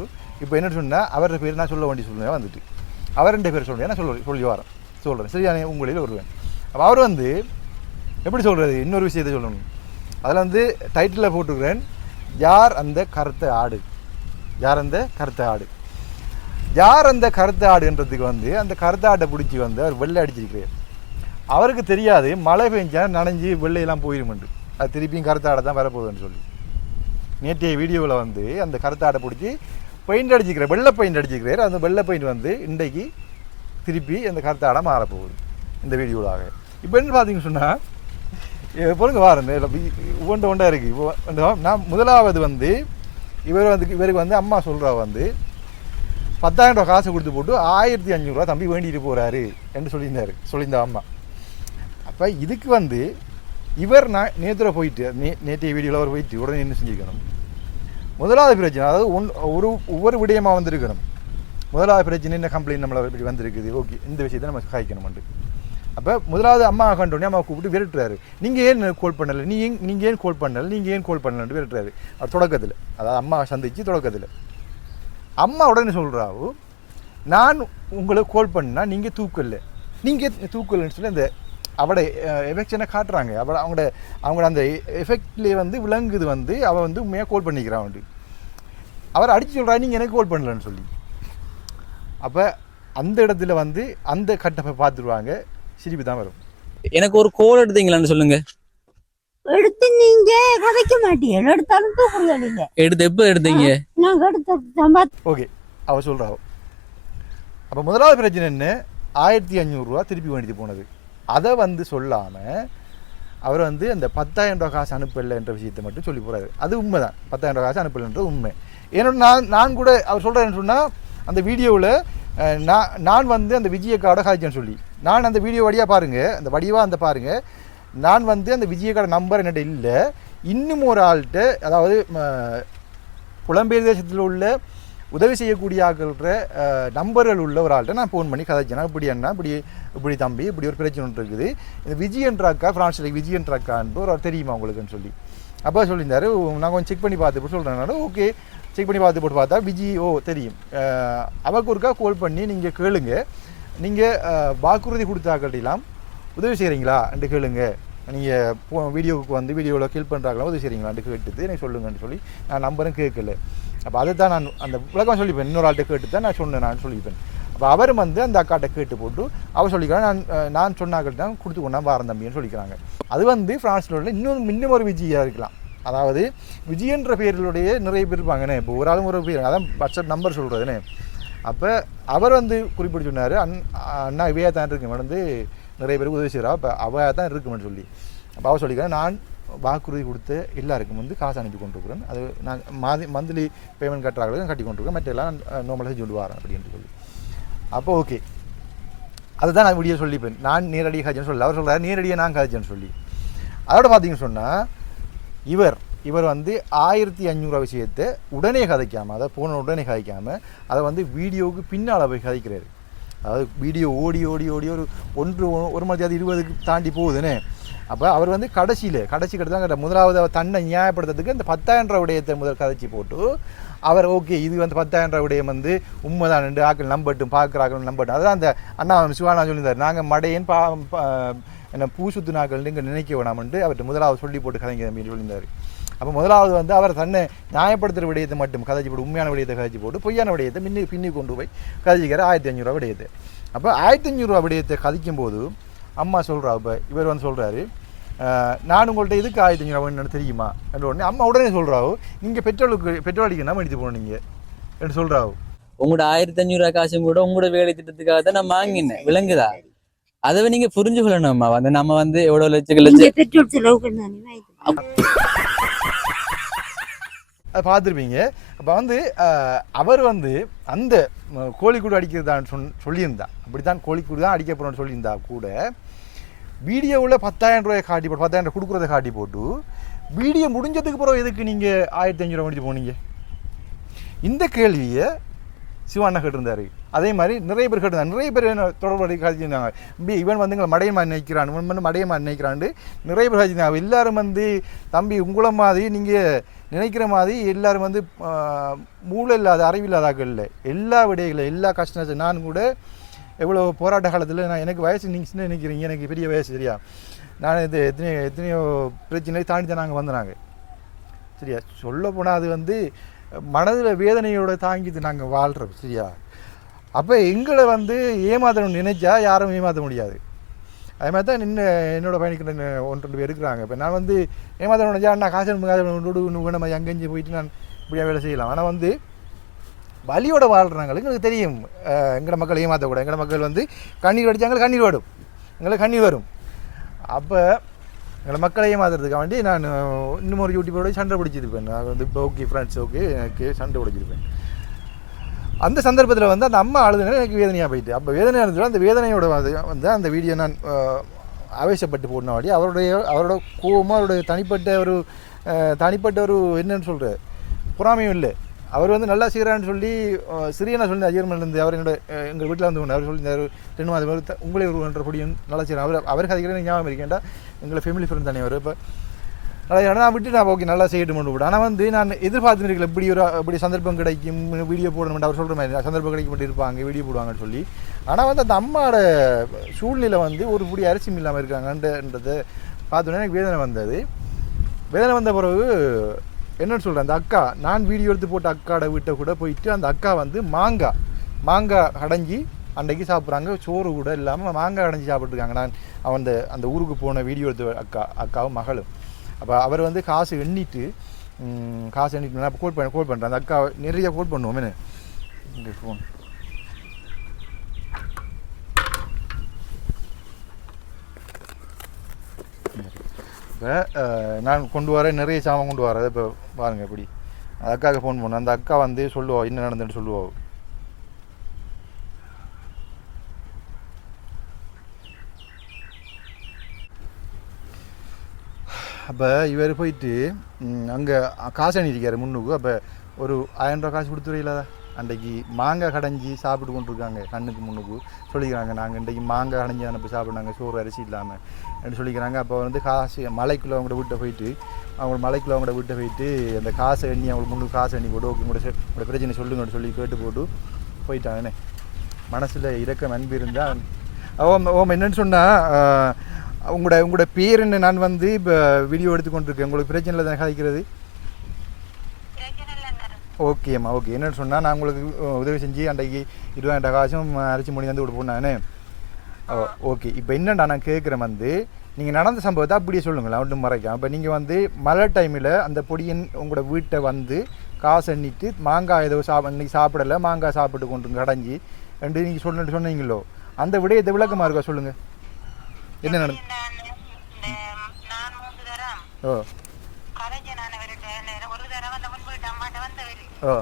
இப்போ என்ன சொன்னால் அவரோட பேர் நான் சொல்ல வேண்டிய சூழ்நிலை வந்துட்டு அவர் 2 பேர் சொல்லுவேன், நான் சொல்லி சொல்கிறேன். சரியான உங்களில் வருவேன். அப்போ அவர் வந்து எப்படி சொல்கிறது, இன்னொரு விஷயத்தை சொல்லணும். அதில் வந்து டைட்டிலில் போட்டுக்கிறேன், யார் அந்த கருத்த ஆடு, யார் அந்த கருத்த ஆடு, யார் அந்த கருத்த ஆடுன்றதுக்கு வந்து அந்த கருத்த ஆட்டை பிடிச்சி வந்து அவர் வெள்ளை அடிச்சிருக்கிறார். அவருக்கு தெரியாது மழை பெஞ்சா நனைஞ்சி வெள்ளையெல்லாம் போயிருமெண்டு, அது திருப்பியும் கருத்த ஆடை தான் வரப்போகுதுன்னு சொல்லி நேற்றைய வீடியோவில் வந்து அந்த கருத்த ஆடை பிடிச்சி பெயிண்ட் அடிச்சிக்கிறார், வெள்ளை பெயிண்ட் அடிச்சிக்கிறார். அந்த வெள்ளை பெயிண்ட் வந்து இன்றைக்கு திருப்பி அந்த கருத்த ஆடை மாறப்போகுது இந்த வீடியோவாக. இப்போ என்ன பார்த்தீங்கன்னு சொன்னால் பொருங்க வாரேன் ஒன்றா இருக்குது. இப்போ நான் முதலாவது வந்து இவருக்கு வந்து அம்மா சொல்கிறா வந்து 10,000 ரூபா காசு கொடுத்து போட்டு 1,500 ரூபா தம்பி வேண்டிட்டு போகிறாரு என்று சொல்லியிருந்தா அம்மா. அப்போ இதுக்கு வந்து இவர் நான் நேற்று போயிட்டு நேற்றைய வீடியோவில் அவர் போயிட்டு உடனே என்ன செஞ்சுருக்கணும், முதலாவது பிரச்சனை, அதாவது ஒவ்வொரு விடயமாக வந்திருக்கணும். முதலாவது பிரச்சனை என்ன கம்ப்ளைண்ட் நம்மளை இப்படி வந்திருக்குது, ஓகே இந்த விஷயத்தை நம்ம காய்க்கணும்ண்டு. அப்போ முதலாவது அம்மா கண்டோடனே அம்மா கூப்பிட்டு விரட்டுறாரு, நீங்கள் ஏன் கால் பண்ணலை, நீங்கள் ஏன் கால் பண்ணலன்ட்டு விரட்டுறாரு. அவர் தொடக்கத்தில், அதாவது அம்மா சந்திச்சு தொடக்கத்தில் அம்மா உடனே சொல்கிறாவோ, நான் உங்களை கால் பண்ணால் நீங்கள் தூக்கலைன்னு சொல்லி அந்த அவட எஃபெக்ஷனை காட்டுறாங்க. அவங்களோட அந்த எஃபெக்ட்லேயே வந்து விளங்குது வந்து அவள் வந்து உண்மையாக கால் பண்ணிக்கிறான். அவர் அடித்து சொல்கிறா நீங்கள் எனக்கு கால் பண்ணலன்னு சொல்லி. அப்போ அந்த இடத்துல வந்து அந்த கட்டப்பை பார்த்துருவாங்க, சிரிப்பு தான் வரும். எனக்கு ஒரு கோல் எடுத்தீங்களான்னு சொல்லுங்க. எடுத்து நீங்க கதைக்க மாட்டீங்க, எடுத்தாலும் தூக்குங்க. நீங்க எடுத்து எப்போ எடுத்தீங்க? நாங்க எடுத்த ஓகே அவ சொல்றாவோ அப்போ முதலாவது பிரச்சனை என்ன, 1500 ரூபா திருப்பி வேண்டியது போனது. அதை வந்து சொல்லாமல் அவர் வந்து அந்த 10,000 ரூபா காசு அனுப்பலை என்ற விஷயத்தை மட்டும் சொல்லி போகிறாரு. அது உண்மை தான், 10,000 ரூபா காசு அனுப்பலைன்றது உண்மை. ஏன்னா நான் கூட அவர் சொல்கிறேன்னு சொன்னால் அந்த வீடியோவில் நான் வந்து அந்த விஜயக்காரோட காய்ச்சேன்னு சொல்லி, நான் அந்த வீடியோ வழியாக பாருங்கள், அந்த வடிவாக அந்த பாருங்கள், நான் வந்து அந்த விஜயக்கார நம்பர் என்னட்ட இல்லை, இன்னும் ஒரு ஆள்கிட்ட, அதாவது புலம்பெயர் தேசத்தில் உள்ள உதவி செய்யக்கூடிய ஆட்கள்கிற நம்பர்கள் உள்ள ஒரு ஆள்கிட்ட நான் ஃபோன் பண்ணி கதைச்சேன். இப்படி அண்ணா, இப்படி தம்பி, இப்படி ஒரு பிரச்சனை ஒன்று இருக்குது, இந்த விஜயன்ற அக்கா, ஃப்ரான்ஸில் விஜயன்ற அக்கான்னு ஒரு தெரியுமா உங்களுக்குன்னு சொல்லி. அப்போ சொல்லியிருந்தாரு, நான் கொஞ்சம் செக் பண்ணி பார்த்து சொல்கிறேன். ஓகே, செக் பண்ணி பார்த்து போட்டு பார்த்தா விஜி தெரியும். அவருக்கு ஒருக்கா கால் பண்ணி நீங்கள் கேளுங்க, நீங்கள் வாக்குறுதி கொடுத்தாக்கெல்லாம் உதவி செய்கிறீங்களா என்று கேளுங்க, நீங்கள் வீடியோவுக்கு வந்து வீடியோவில் கில் பண்ணுறாங்களா உதவி செய்கிறீங்களான்னு கேட்டுட்டு எனக்கு சொல்லுங்கன்னு சொல்லி நான் நம்பரும் கேட்கல. அப்போ அதை தான் நான் அந்த விளக்கம் சொல்லிப்பேன், இன்னொரு ஆள்கிட்ட கேட்டு தான் நான் சொன்னேன், நான் சொல்லிப்பேன். அப்போ அவர் வந்து அந்த அக்காட்ட கேட்டு போட்டு அவர் சொல்லிக்கிறான், நான் சொன்னாக்கிட்ட தான் கொடுத்து கொண்டா வாரம் தம்பின்னு சொல்லிக்கிறாங்க. அது வந்து ஃப்ரான்ஸில் உள்ள இன்னும் ஒரு விஜயாக இருக்கலாம். அதாவது விஜயன்ற பேர்களுடைய நிறைய பேர் இருப்பாங்கண்ணே. இப்போ ஒரு ஆளும் ஒரு பேர், அதான் வாட்ஸ்அப் நம்பர் சொல்கிறதுன்னு. அப்போ அவர் வந்து குறிப்பிட்டு சொன்னார், அண்ணா இவையாக தான் இருக்கு வந்து நிறைய பேருக்கு உதவி செய்கிறா, அப்போ அவையாக தான் இருக்குமென்னு சொல்லி. அப்போ அவர் சொல்லிக்கிறேன், நான் வாக்குறுதி கொடுத்து எல்லாருக்கும் வந்து காசு அனுப்பி கொண்டிருக்கிறேன், அது நான் மந்த்லி பேமெண்ட் கட்டுறாங்களும் கட்டி கொண்டிருக்கேன், மற்ற எல்லாம் நார்மலாக சொல்லி வரேன் அப்படின்னு சொல்லி. அப்போ ஓகே, அதுதான் நான் வீடியோ சொல்லிப்பேன், நான் நேரடியாக காய்ச்சேன்னு சொல்லி. அவர் சொல்கிறார் நேரடியாக நான் காய்ச்சேன்னு சொல்லி. அதோட பார்த்தீங்கன்னு சொன்னால் இவர் வந்து 1500 ரூபா விஷயத்தை உடனே கதைக்காமல், அதை போன உடனே கதைக்காமல் அதை வந்து வீடியோவுக்கு பின்னால் போய் கதைக்கிறாரு. அதாவது வீடியோ ஓடி ஒரு மணி 20க்கு தாண்டி போகுதுன்னு. அப்போ அவர் வந்து கடைசி தான் முதலாவது தன்னை நியாயப்படுத்துறதுக்கு இந்த 10,000 ரூபா விடயத்தை முதல் கதைச்சி போட்டு அவர் ஓகே இது வந்து 10,000 ரூபா விடயம் வந்து உண்மைதான், 2 ஆக்கள் நம்பட்டும், பார்க்குறாக்கள் நம்பட்டும். அதுதான் அந்த அண்ணா சிவானா சொல்லியிருந்தார், நாங்கள் மடையன் என்ன பூ சுத்து நாக்கள் இங்கே நினைக்க வேணாமன்ட்டு அவர்கிட்ட முதலாவது சொல்லி போட்டு கதைங்க அப்படின்னு சொல்லியிருந்தார். அப்போ முதலாவது வந்து அவர் தன்னை நியாயப்படுத்துகிற விடயத்தை மட்டும் கதைச்சி போட்டு, உண்மையான விடயத்தை கதைச்சி போட்டு பொய்யான விடயத்தை பின்னி கொண்டு போய் கதைச்சிக்கிற 1500 ரூபா விடயத்தை. அப்போ 1500 ரூபா விடயத்தை கதைக்கும் போது அம்மா சொல்கிறா, இப்போ இவர் வந்து சொல்கிறாரு, நான் உங்கள்கிட்ட எதுக்கு 1500 ரூபா என்னன்னு தெரியுமா என்ற உடனே அம்மா உடனே சொல்கிறாவோ, நீங்கள் பெட்ரோல் அடிக்கணும் எடுத்து போனீங்க என்று சொல்கிறாவோ. உங்களோட 1500 ரூபா காசும் கூட உங்களோட வேலை திட்டத்துக்காக தான் நான் வாங்கினேன், விளங்குதா? அதை நீங்க புரிஞ்சு கொள்ளணும்மா. வந்து நம்ம வந்து எவ்வளவு லட்சம் பெட்ரோல் செலவுக்கு பார்த்துருப்பீங்க. அப்போ வந்து அவர் வந்து அந்த கோழிக்கூடு அடிக்கிறதான்னு சொல்லியிருந்தா, அப்படித்தான் கோழிக்கூடு தான் அடிக்க போகிறோன்னு சொல்லியிருந்தா கூட வீடியோவில் 10,000 ரூபாயை காட்டி போட்டு 10,000 ரூபாய் கொடுக்குறத காட்டி போட்டு வீடியோ முடிஞ்சதுக்கு பிறகு எதுக்கு நீங்கள் 1500 ரூபா முடிச்சு போனீங்க? இந்த கேள்வியை சிவாண்ணா கேட்டிருந்தாரு. அதே மாதிரி நிறைய பேர் கேட்டிருந்தாங்க, நிறைய பேர் தொடர்பு காய்ச்சிருந்தாங்க, இவன் வந்து எங்களை மடையமா நினைக்கிறான், இவன் வந்து மடையமா நினைக்கிறான்னு நிறைய பேர் காய்ச்சிருந்தாங்க. எல்லாரும் வந்து தம்பி உங்களை மாதிரி நீங்கள் நினைக்கிற மாதிரி எல்லாரும் வந்து மூளை இல்லாத அறிவில்லாதாக்கள் இல்லை, எல்லா விடைகளில் எல்லா கஷ்டம். நான் கூட எவ்வளோ போராட்ட காலத்தில் எனக்கு வயசு நீங்கள் சின்ன நினைக்கிறீங்க, எனக்கு பெரிய வயசு சரியா, நான் இது எத்தனையோ பிரச்சனை தாண்டி தான் நாங்கள் வந்தோம் நாங்கள் சரியா. சொல்ல போனால் அது வந்து மனதில் வேதனையோட தாங்கிட்டு நாங்கள் வாழ்கிறோம் சரியா. அப்போ எங்களை வந்து ஏமாத்தணும்னு நினைச்சா யாரும் ஏமாற்ற முடியாது. அது மாதிரி தான் என்னோட பயணிக்கிற 1-2 பேர் இருக்கிறாங்க. இப்போ நான் வந்து ஏமாத்தணும் நினைச்சா நான் காசு வேணும் அங்கேஞ்சு போயிட்டு நான் இப்படியா வேலை செய்யலாம். ஆனால் வந்து வலியோட வாழ்கிறாங்க, எங்களுக்கு தெரியும் எங்களை மக்கள் ஏமாற்றக்கூடாது. எங்களை மக்கள் வந்து கண்ணீர் அடித்தாங்க, கண்ணீர் வரும், எங்களுக்கு கண்ணீர் வரும். அப்போ எங்களை மக்களை ஏமாத்துறதுக்காக வேண்டி நான் இன்னும் ஒரு யூடியூபரோட சண்டை பிடிச்சிருப்பேன். நான் வந்து இப்போ ஓகே ஃப்ரெண்ட்ஸ் ஓகே எனக்கு சண்டை பிடிச்சிருப்பேன். அந்த சந்தர்ப்பத்தில் வந்து அந்த அம்மா அழுதுனால எனக்கு வேதனையாக போயிட்டு, அப்போ வேதனையாக இருந்தது. அந்த வேதனையோட வந்து அந்த வீடியோ நான் ஆவேசப்பட்டு போடனாடி அவரோட கோபமாக அவருடைய தனிப்பட்ட ஒரு என்னன்னு சொல்கிற பொறாமையும் இல்லை. அவர் வந்து நல்லா செய்கிறான்னு சொல்லி சிறியனா சொல்லி அஜீர்மன்லேருந்து அவர் எங்கள் வீட்டில் வந்து அவர் சொல்லியிருந்தார் 2 மாதம் உங்களே ஒரு பொடியும் நல்லா செய்கிறேன். அவருக்கு அதிகம் ஞாபகம் இருக்கேன்டா, எங்களை ஃபேமிலி ஃப்ரெண்ட் தானே அவர். இப்போ நல்லா நான் விட்டு நான் ஓகே நல்லா செய்யட்டு கொண்டு விட. ஆனால் வந்து நான் எதிர்பார்த்து இருக்கல இப்படி சந்தர்ப்பம் கிடைக்கும், வீடியோ போடணும் அவர் சொல்கிற மாதிரி சந்தர்ப்பம் கிடைக்க மட்டும் இருப்பாங்க வீடியோ போடுவாங்கன்னு சொல்லி. ஆனால் வந்து அந்த அம்மாவோட சூழ்நிலை வந்து ஒரு புடி அரிசியும் இல்லாமல் இருக்காங்கன்றதை பார்த்தோன்னே எனக்கு வேதனை வந்தது. வேதனை வந்த பிறகு என்னன்னு சொல்கிறேன், அந்த அக்கா நான் வீடியோ எடுத்து போட்ட அக்காவோட வீட்டை கூட போயிட்டு அந்த அக்கா வந்து மாங்காய் அடைஞ்சி அன்றைக்கு சாப்பிட்றாங்க, சோறு கூட இல்லாமல் மாங்காய் அடைஞ்சி சாப்பிட்ருக்காங்க. நான் அந்த ஊருக்கு போன வீடியோ எடுத்து அக்காவும் மகளும். அப்போ அவர் வந்து காசு எண்ணிட்டு நான் கோல் பண்ணுறேன். அந்த அக்கா நிறைய கோல் பண்ணுவோமே இந்த ஃபோன் இப்போ நான் கொண்டு வரேன், நிறைய சாமான் கொண்டு வரேன். இப்போ பாருங்கள் இப்படி அக்காவுக்கு ஃபோன் பண்ணேன். அந்த அக்கா வந்து சொல்லுவோம் என்ன நடந்துன்னு சொல்லுவோம். அப்போ இவர் போயிட்டு அங்கே காசு அணியிருக்காரு முன்னுக்கு. அப்போ ஒரு 1000 ரூபா காசு கொடுத்துருவீங்களா? அன்றைக்கு மாங்காய் கடைஞ்சி சாப்பிட்டு கொண்டிருக்காங்க கண்ணுக்கு முன்னுக்கு சொல்லிக்கிறாங்க. நாங்கள் இன்றைக்கி மாங்காய் கடைஞ்சி அனுப்பி சாப்பிட்னாங்க, சோறு அரிசி இல்லாமல் அப்படின்னு சொல்லிக்கிறாங்க. அப்போ வந்து காசு மலைக்குள்ளே அவங்களோட வீட்டை போயிட்டு மலைக்குள்ளே அவங்களோட வீட்டை போயிட்டு அந்த காசை எண்ணி அவங்களுக்கு முன்னுக்கு காசு எண்ணி போட்டு உங்களோட பிரச்சனை சொல்லுங்கன்னு சொல்லி கேட்டு போட்டு போயிட்டாங்கண்ணே. மனசில் இரக்கம் அன்பு இருந்தால் என்னென்னு சொன்னால் உங்களோட பேர் என்ன? நான் வந்து இப்போ வீடியோ எடுத்துக்கொண்டிருக்கேன். உங்களுக்கு பிரச்சனை இல்லை தானே கதைக்கிறது? ஓகேம்மா, ஓகே. என்னென்னு சொன்னால் நான் உங்களுக்கு உதவி செஞ்சு அன்றைக்கு 20,000 காசும் அரைச்சி மணி வந்து விட்டு போனானே. ஓகே. இப்போ என்னடா நான் கேட்குறேன் வந்து நீங்கள் நடந்த சம்பவத்தை அப்படியே சொல்லுங்களேன், ஒன்றும் மறைக்காம. இப்போ நீங்கள் வந்து மழை டைமில் அந்த பொடியன் உங்களோட வீட்டை வந்து காசு எண்ணிட்டு மாங்காய் ஏதோ இன்றைக்கி சாப்பிடலை, மாங்காய் சாப்பிட்டு கொண்டு கடைஞ்சி ரெண்டு நீங்கள் சொன்னீங்களோ, அந்த விடயத்தை விளக்கமாக இருக்கா சொல்லுங்கள். என்ன நடந்து? ஓ ஓ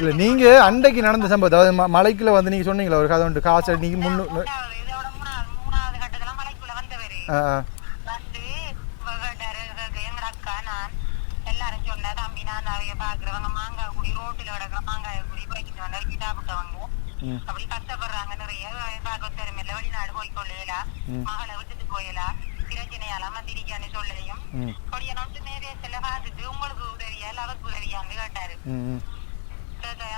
இல்லை நீங்கள் அன்றைக்கு நடந்த சம்பவம், அதாவது மலைக்குள்ள வந்து நீங்கள் சொன்னீங்களா ஒரு கதை உண்டு, காசு நீங்கள் முன்னு அப்படி கஷ்டப்படுறாங்க நிறைய வெளிநாடு போய்கொள்ளா மகளை விட்டுட்டு போயலா பிரச்சனையால மந்திரிக்கான்னு சொல்லையும் கொடியனோட்டு நேரே செல்ல பார்த்துட்டு உங்களுக்கு உதவியால் அவருக்கு உதவியான்னு கேட்டாரு.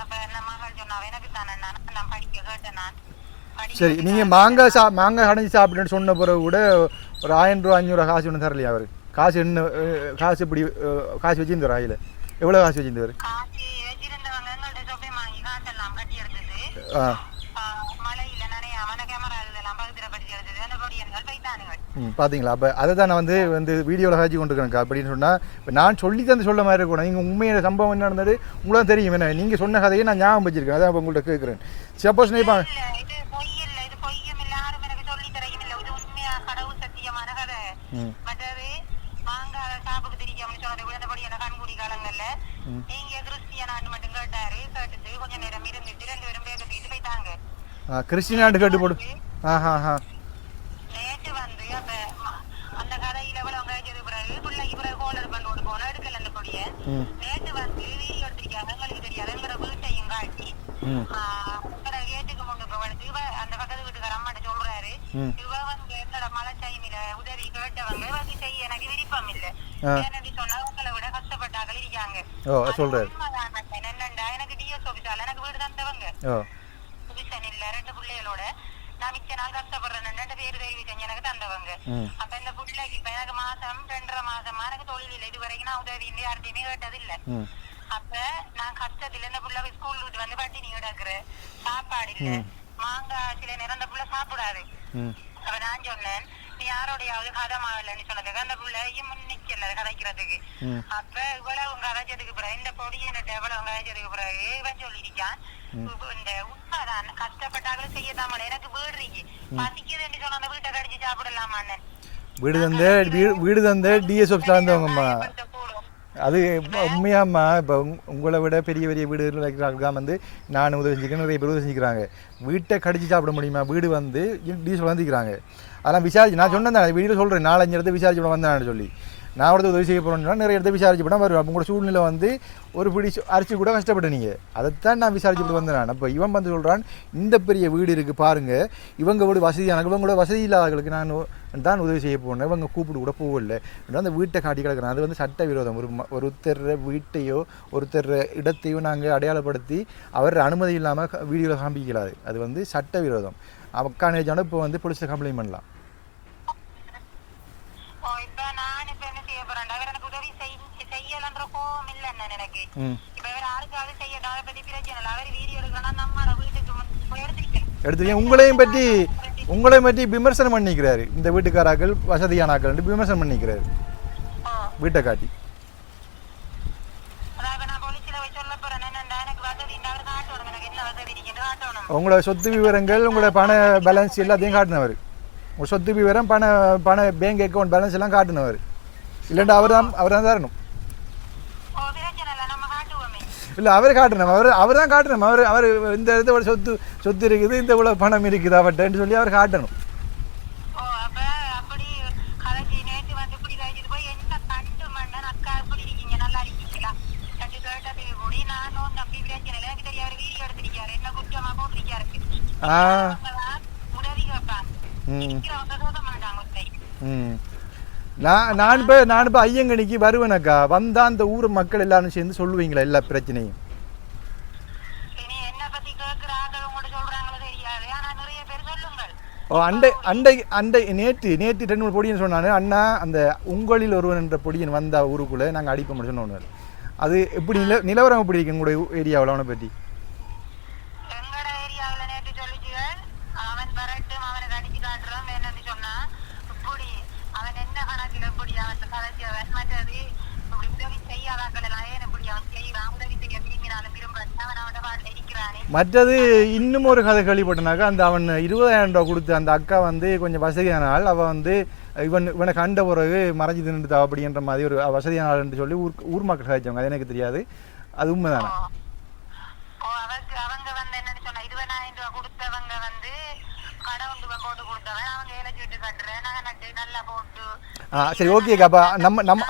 அப்ப என்ன மகள் சொன்னாவ எனக்கு தானே நான் படிக்க கேட்டேன். நான் சரி, நீங்கள் மாங்காய் கடைஞ்சி சாப்பிட்டுன்னு சொன்ன பிறகு கூட ஒரு 1000 ரூபா 500 காசு ஒன்று தரலையா அவர்? காசு என்ன காசு இப்படி காசு வச்சுருந்தார் ஆயில்? எவ்வளோ காசு வச்சுருந்தார்? காசு வச்சிருந்தவங்க எங்கள்கிட்ட சொப்பை வாங்கி காசெல்லாம் கட்டி எடுத்தது. மழையில் நிறைய அவன கேமரா இதெல்லாம் பகுதிரப்படுத்தி எடுத்தது. அந்த பொடியன்கள் பைத்தானுகள். பார்த்தீங்களா? அப்போ அதை தான் நான் வந்து வீடியோவில் காய்ச்சி கொண்டு இருக்கேன் அப்படின்னு சொன்னால், இப்போ நான் சொல்லி தந்து சொல்ல மாதிரி இருக்கணும். நீங்கள் உண்மையான சம்பவம் என்ன நடந்தது உங்களுக்கு தெரியும். என்ன நீங்கள் சொன்ன கதையை நான் ஞாபகம் வச்சிருக்கேன், அதான் இப்போ உங்கள்கிட்ட கேட்குறேன். சப்போஸ் நீ மற்றது மாங்காய் சாப்பிட்டு தெரியாமல் சொன்னது விழுந்தபடி என கண்கூடி காலங்கள்ல நீங்க கிறிஸ்டியனாட்டு மட்டும் கேட்டாரு. கேட்டுட்டு கொஞ்ச நேரம் இருந்துட்டு 2 பேரும் பேசிட்டு போயிட்டாங்க. கிறிஸ்டியனாட்டு கேட்டு போடு. நேற்று வந்து அப்ப அந்த கதையில எவ்வளவு கழிச்சது பிறகு பிள்ளைக்கு பிறகு கோலர் பண்ணோடு போன எடுக்கல அந்த பொடிய. நேற்று வந்து வீடியோ எடுத்திருக்காங்க, எங்களுக்கு தெரியாது. எங்கிற வீட்டையும் காட்டி கேட்டுக்கு முன்னுக்கு வந்து அந்த பக்கத்து வீட்டுக்கார அம்மாட்ட சொல்றாரு, இவ வந்து என்னோட மழை டைமில உதவி கேட்டவங்க வந்து செய்ய எனக்கு விருப்பம் இல்ல. ஏன்னு சொன்னா உங்களை விட கஷ்டப்பட்டாக்கள் இருக்காங்க. என்னண்டா எனக்கு டிஎஸ் ஆபீஸால எனக்கு வீடு தந்தவங்க இல்ல 2 பிள்ளைகளோட நான் மிச்ச நாள் கஷ்டப்படுறேன் 2 பேர் தெரிவிச்சேன் எனக்கு தந்தவங்க. அப்ப இந்த பிள்ளைக்கு இப்ப எனக்கு மாசம் 2.5 மாசமா எனக்கு தொழில் இல்லை. இது வரைக்கும் நான் உதவி இல்லை, யார்ட்டையுமே கேட்டது இல்ல. அப்ப நான் கஷ்டத்துல இந்த பிள்ளை ஸ்கூல் விட்டு வந்து பட்டினி கிடக்குறேன், சாப்பாடு இல்ல, மாங்காய் சில நேரம் அந்த பிள்ளை சாப்பிடாது. அப்ப நான் சொன்னேன், நீ யாரோடையாவது கதை மாவலன்னு சொன்னதுக்கு அந்த பிள்ளையும் முன்னிக்கல கதைக்கிறதுக்கு. அப்ப இவ்வளவு கதைச்சதுக்கு பிறகு இந்த பொடியிட்ட எவ்வளவு கதைச்சதுக்கு பிறகு இவன் சொல்லியிருக்கான், இந்த உண்மைதான் கஷ்டப்பட்டாலும் செய்யத்தாமல் எனக்கு வீடு இருக்கு பசிக்குதுன்னு சொன்ன அந்த வீட்டை கடிச்சு சாப்பிடலாமான்னு. வீடு தந்த டிஎஸ் ஆஃபீஸ் சார்ந்தவங்கம்மா. அது உண்மையாம்மா. இப்போ உங்களை விட பெரிய பெரிய வீடு வைக்கிறாங்க வந்து நான் உதவி செஞ்சுக்கிறேன், நிறைய பேர் உதவி செஞ்சுக்கிறாங்க. வீட்டை கடிச்சு சாப்பிட முடியுமா? வீடு வந்து டீசல் வந்துக்கிறாங்க. அதெல்லாம் விசாரிச்சு நான் சொன்னேன், வீடியோ சொல்கிறேன் 4-5 இடத்த விசாரிச்சு விட வந்தேன் சொல்லி. நான் ஒரு உதவி செய்ய போகிறேன்னா நிறைய இடத்த விசாரிச்சு விட வருவேன். அப்போ உங்களோட சூழ்நிலை வந்து ஒரு பிடி அரிசி கூட கஷ்டப்பட்டு நீங்கள் அதைத்தான் நான் விசாரிச்சுட்டு வந்தேன். நான் அப்போ இவன் வந்து சொல்கிறான், இந்த பெரிய வீடு இருக்குது பாருங்கள், இவங்க வீடு வசதியான இவங்களோட வசதி இல்லாதவர்களுக்கு நான் தான் உதவி செய்ய போனேன், இவங்க கூப்பிட்டு கூட போகல. அந்த வீட்டை காட்டி கிடக்கிறேன். அது வந்து சட்ட விரோதம். ஒருத்தர் வீட்டையோ ஒருத்தர் இடத்தையோ நாங்கள் அடையாளப்படுத்தி அவர் அனுமதி இல்லாமல் வீடியோவில் காமிக்கலாது. அது வந்து சட்ட விரோதம். அக்கானேஜான இப்போ வந்து போலீஸில் கம்ப்ளைண்ட் பண்ணலாம். இப்ப வேற ஆளுக்காவது செய்யட்டும், அதை பத்தி பிரச்சனை இல்லை. அவர் வீடியோ எடுக்கணும், நம்மளோட வீட்டுக்கு போய் எடுத்துருக்கேன். எடுத்துருக்கேன். உங்களையும் பற்றி விமர்சனம் பண்ணிக்கிறாரு. இந்த வீட்டுக்காராக்கள் வசதியான ஆக்கள் விமர்சனம் பண்ணிக்கிறாரு வீட்டை காட்டி. உங்களோட சொத்து விவரங்கள், உங்களோட பண பேலன்ஸ் எல்லாத்தையும் காட்டினவர். உங்கள் சொத்து விவரம், பண பேங்க் அக்கௌண்ட் பேலன்ஸ் எல்லாம் காட்டினவர். இல்லைண்டா அவர் தான் தரணும். இல்லை அவர் காட்டணும், அவர் தான் காட்டணும். அவர் இந்த இடத்துல சொத்து இருக்குது, இந்த இவ்வளோ பணம் இருக்குது அவட்டேன்னு சொல்லி அவர் காட்டணும். நான் இப்போ ஐயங்கணிக்கு வருவேனக்கா. வந்தா அந்த ஊர் மக்கள் எல்லாரும் சேர்ந்து சொல்லுவீங்களா எல்லா பிரச்சனையும்? நேற்று 2 பொடியன் சொன்னானு அண்ணா, அந்த உங்களில் ஒருவன் என்ற பொடியன் வந்தா ஊருக்குள்ள நாங்கள் அடிப்போம் சொன்னோன்னு. அது எப்படி நிலவரம் எப்படி இருக்கு உங்களுடைய ஏரியாவில் அவனை பற்றி? மற்றது இன்னும் ஒரு கதை கேள்விப்பட்டனாக்கா, அந்த அவன் 20,000 ரூபா கொடுத்து அந்த அக்கா வந்து கொஞ்சம் வசதியான ஆள். அவள் வந்து இவனை கண்ட பிறகு மறைஞ்சி தின்னுட்டா அப்படின்ற மாதிரி ஒரு வசதியான ஆள் என்று சொல்லி ஊர் மக்கள் சாதிச்சவங்க. அது எனக்கு தெரியாது, அது உண்மைதானே? சரி, ஓகேக்கா. அப்போ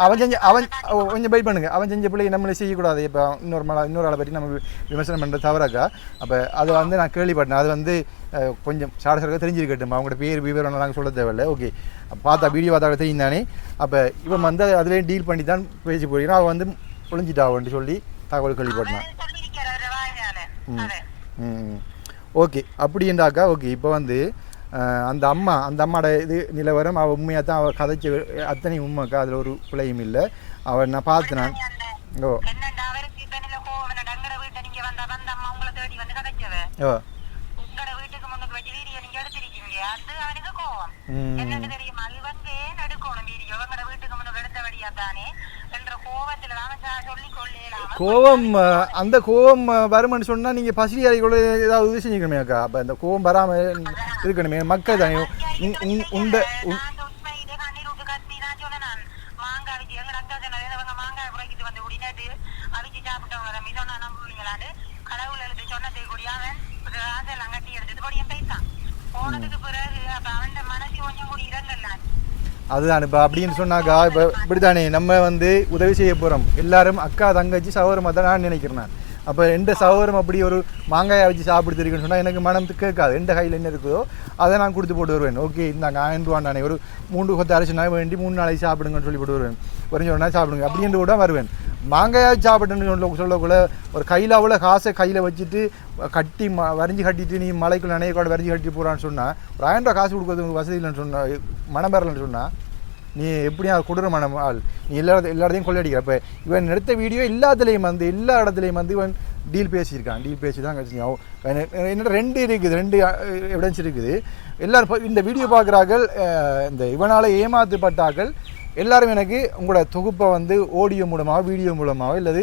அவன் கொஞ்சம் வெயிட் பண்ணுங்க. அவன் செஞ்ச பிள்ளை நம்மளே செய்யக்கூடாது. இப்போ இன்னொரு ஆளை பற்றி நம்ம விமர்சனம் பண்ணுறது தவறாக்கா. அப்போ அது வந்து நான் கேள்விப்பட்டேன். அது வந்து கொஞ்சம் சாடசரக்காக தெரிஞ்சிருக்கட்டும். அவங்களோட பேர் விவரம் நாங்கள் சொல்ல தேவையில்லை. ஓகே, பார்த்தா வீடியோ பார்த்தா தெரியும் தானே. அப்போ இவன் வந்து அதுலேயும் டீல் பண்ணி தான் பேசி போயிருக்கான். அவன் வந்து ஒளிஞ்சிட்டாவன்ட்டு சொல்லி தகவல் கேள்விப்பட்டான். ஓகே, அப்படின்றாக்கா. ஓகே, இப்போ வந்து அந்த அம்மாவோட இது நிலவரம் அவள் உண்மையாக தான் அவள் கதைச்ச அத்தனை உண்மைக்கா. அதில் ஒரு பிள்ளையும் இல்லை. அவள் நான் பார்த்தேன். ஓ ஓ கோவம், அந்த கோவம் வரும்னு சொன்னால் நீங்கள் பசிலி அறைகளோட ஏதாவது உதவி செஞ்சுக்கணுமே அக்கா. அப்போ அந்த கோவம் வராமல் இருக்கணுமே. மக்கள் தானே உண்ட அதுதான். இப்போ அப்படின்னு சொன்னாக்கா, இப்போ இப்படித்தானே நம்ம வந்து உதவி செய்ய போகிறோம். எல்லாரும் அக்கா தங்கச்சி சகோதரமாக தான் நான் நினைக்கிறேன். அப்போ எந்த சகோதரம் அப்படி ஒரு மாங்காயை வச்சு சாப்பிடுத்துருக்குன்னு சொன்னால் எனக்கு மனம் கேட்காது. எந்த கையில் என்ன இருக்குதோ அதை நான் கொடுத்து போட்டு வருவேன். ஓகே, இந்தாங்க 1000 ரூபாண்டானே, ஒரு 3 கொத்த அரிசினா வேண்டி 3 நாளைக்கு சாப்பிடுங்கன்னு சொல்லி போட்டு வருவேன். குறைஞ்ச சாப்பிடுங்க அப்படின்னு கூட வருவேன். மாங்காயாவது சாப்பிட்டுன்னு சொல்லக்குள்ள ஒரு கையில் அவ்வளோ காசை கையில் வச்சுட்டு கட்டி வரைஞ்சி கட்டிட்டு நீ மலைக்குள்ள நனைய கூட வரைஞ்சி கட்டி போகிறான்னு சொன்னால், ஒரு 1000 ரூபா காசு கொடுக்குறது வசதி இல்லைன்னு சொன்னால், மனம் பெறலன்னு சொன்னால், நீ எப்படியும் அது கொடுற மனம் ஆள். நீ எல்லா இடத்தையும் கொள்ளையடிக்கிற. இப்போ இவன் எடுத்த வீடியோ எல்லா இடத்துலையும் வந்து இவன் டீல் பேசியிருக்கான். டீல் பேசி தான் என்னோட 2 இருக்குது, 2 எவிடன்ஸ் இருக்குது. எல்லோரும் இந்த வீடியோ பார்க்குறார்கள். இந்த இவனால் ஏமாற்றப்பட்டார்கள் எல்லாரும் எனக்கு உங்களோட தொகுப்பை வந்து ஆடியோ மூலமாக வீடியோ மூலமாக இல்லது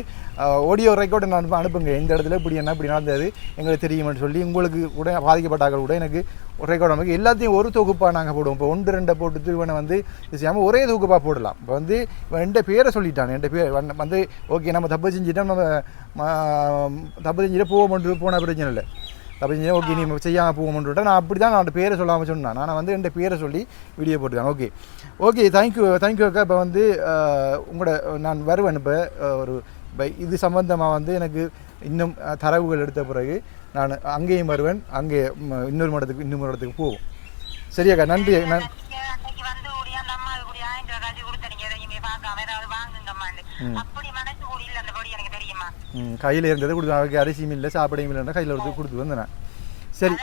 ஆடியோ ரெக்கார்டை நான் அனுப்புங்க. எந்த இடத்துல இப்படி நடந்தது எங்களுக்கு தெரியுமென்னு சொல்லி உங்களுக்கு கூட பாதிக்கப்பட்டார்கள் கூட எனக்கு ஒரு ரெக்கார்டு நமக்கு எல்லாத்தையும் ஒரு தொகுப்பாக நாங்கள் போடுவோம். இப்போ 1-2 போட்டு இவனை வந்து செய்யாமல் ஒரே தொகுப்பாக போடலாம். இப்போ வந்து இவன் என் பேரை சொல்லிட்டான். என் பேர் வந்து ஓகே, நம்ம தப்பு செஞ்சுட்டோம், நம்ம தப்பு செஞ்சுட்டு போன பிரச்சனை இல்லை. தப்பு செஞ்சு ஓகே நீ செய்யாமல் போவோம்ன்ட்டு நான் அப்படி தான் நான் பேரை சொல்லாமல் சொன்னேன். நான் வந்து என் பேரை சொல்லி வீடியோ போட்டுருக்கேன். ஓகே தேங்க்யூ அக்கா. இப்போ வந்து உங்களோட நான் வருவேன். இப்போ ஒரு இது சம்பந்தமாக வந்து எனக்கு இன்னும் தரவுகள் எடுத்த பிறகு நான் அங்கேயும் வருவேன். அங்கே இன்னொரு இடத்துக்கு போவோம். சரியாக்கா, நன்றி. கையில் இருந்தது கொடுத்து அரிசியும் இல்லை சாப்பிடையும் இல்லைன்னா கையில் எடுத்து கொடுத்து வந்தேன். சரி,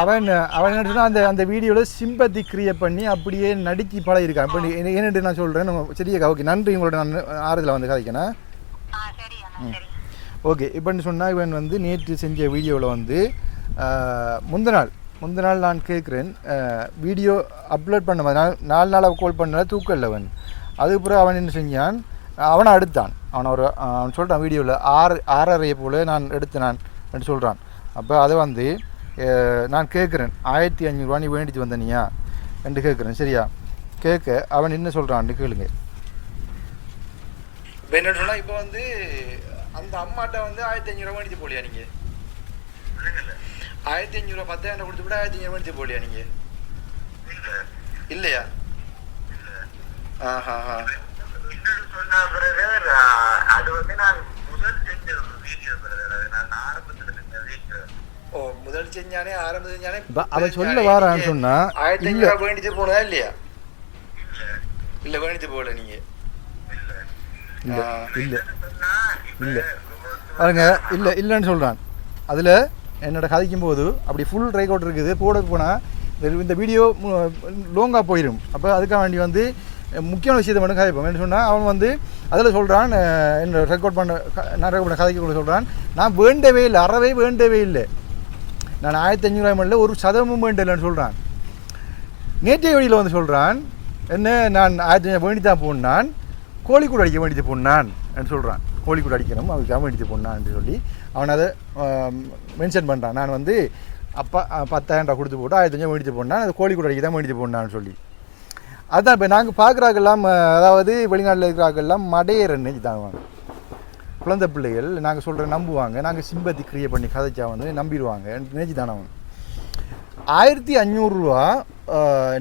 அவன் அவன் என்ன சொன்னா அந்த வீடியோவில் சிம்பத்தி கிரியேட் பண்ணி அப்படியே நடிச்சு பழகிருக்கான். இப்போ என்னென்று நான் சொல்கிறேன். சரியா ஓகே, நன்றி. உங்களோட நான் ஆறுதல் வந்து கதைக்கணும். ஓகே, இப்போன்னு சொன்னால் இவன் வந்து நேற்று செஞ்ச வீடியோவில் வந்து முந்த நாள் நான் கேட்குறேன், வீடியோ அப்லோட் பண்ண 4 நாளாக கால் பண்ணால தூக்கம் இல்லை அவன். அதுக்கப்புறம் அவன் என்ன செஞ்சான், அவனை அடுத்தான். அவன் சொல்கிறான் வீடியோவில் 6:30 போல் நான் எடுத்தேன் நான் சொல்கிறான். அப்போ அதை வந்து நான் கேட்குறேன், 1500 ரூபா நீ வேண்டிட்டு வந்தனியா என்று கேட்குறேன். சரியா கேட்க அவன் என்ன சொல்கிறான்னு கேளுங்க. இப்போ என்ன சொன்னால், இப்போ வந்து அந்த அம்மாட்ட வந்து 1500 ரூபா வேண்டிட்டு போலியா நீங்கள்? 1500 ரூபா 10,000 கொடுத்து விட 1500 வேண்டிட்டு போலியா நீங்கள்? இல்லையா? அது வந்து நான் முதல் செஞ்ச வீடியோ, நான் ஆரம்பத்தில் முதல் செஞ்சானே ஆரம்பம் செஞ்சானே அவன் சொல்ல வாரான்னு சொன்னா 1500 ரூபா வேண்டிட்டு போனதா இல்லையா? இல்ல வேண்டிட்டு போகல நீங்க? இல்ல இல்ல இல்ல பாருங்க, இல்ல இல்லைன்னு சொல்றான். அதுல என்னோட கதைக்கும் போது அப்படி ஃபுல் ரெக்கார்ட் இருக்குது. போட போனால் இந்த வீடியோ லோங்காக போயிடும். அப்போ அதுக்காக வேண்டி வந்து முக்கியமான விஷயத்தை மட்டும் கதைப்போம். என்ன சொன்னால் அவன் வந்து அதில் சொல்கிறான், என்ன ரெக்கார்ட் பண்ண கதைக்க சொல்கிறான், நான் வேண்டவே இல்லை, அறவே வேண்டவே இல்லை, நான் 1500 ரூபாய் இல்லை, ஒரு சதமும் வேண்டலைன்னு சொல்கிறான். நேற்றைய வழியில் வந்து சொல்கிறான், என்ன நான் 1500 வேண்டி தான் போனான், கோழிக்கூடு அடிக்க வேண்டியது போனான் என்று சொல்கிறான். கோழிக்கூடு அடிக்கணும் அதுக்காக வேண்டியது போனான்னு சொல்லி அவன் அதை மென்ஷன் பண்ணுறான். நான் வந்து அப்பா 10,000 ரூபா கொடுத்து போட்டு 1500 வேண்டியது போனான், அது கோழிக்கூடு அடிக்க தான் வேண்டியது போனான்னு சொல்லி. அதுதான் இப்போ நாங்கள் பார்க்குறாங்கெல்லாம், அதாவது வெளிநாட்டில் இருக்கிறாங்கெல்லாம் மடையறன்னு தான் குழந்தை பிள்ளைகள் நாங்கள் சொல்கிற நம்புவாங்க, நாங்கள் சிம்பத்தி கிரியேட் பண்ணி கதைச்சா வந்து நம்பிடுவாங்க நினைச்சு தானே. அவன் 1500 ரூபா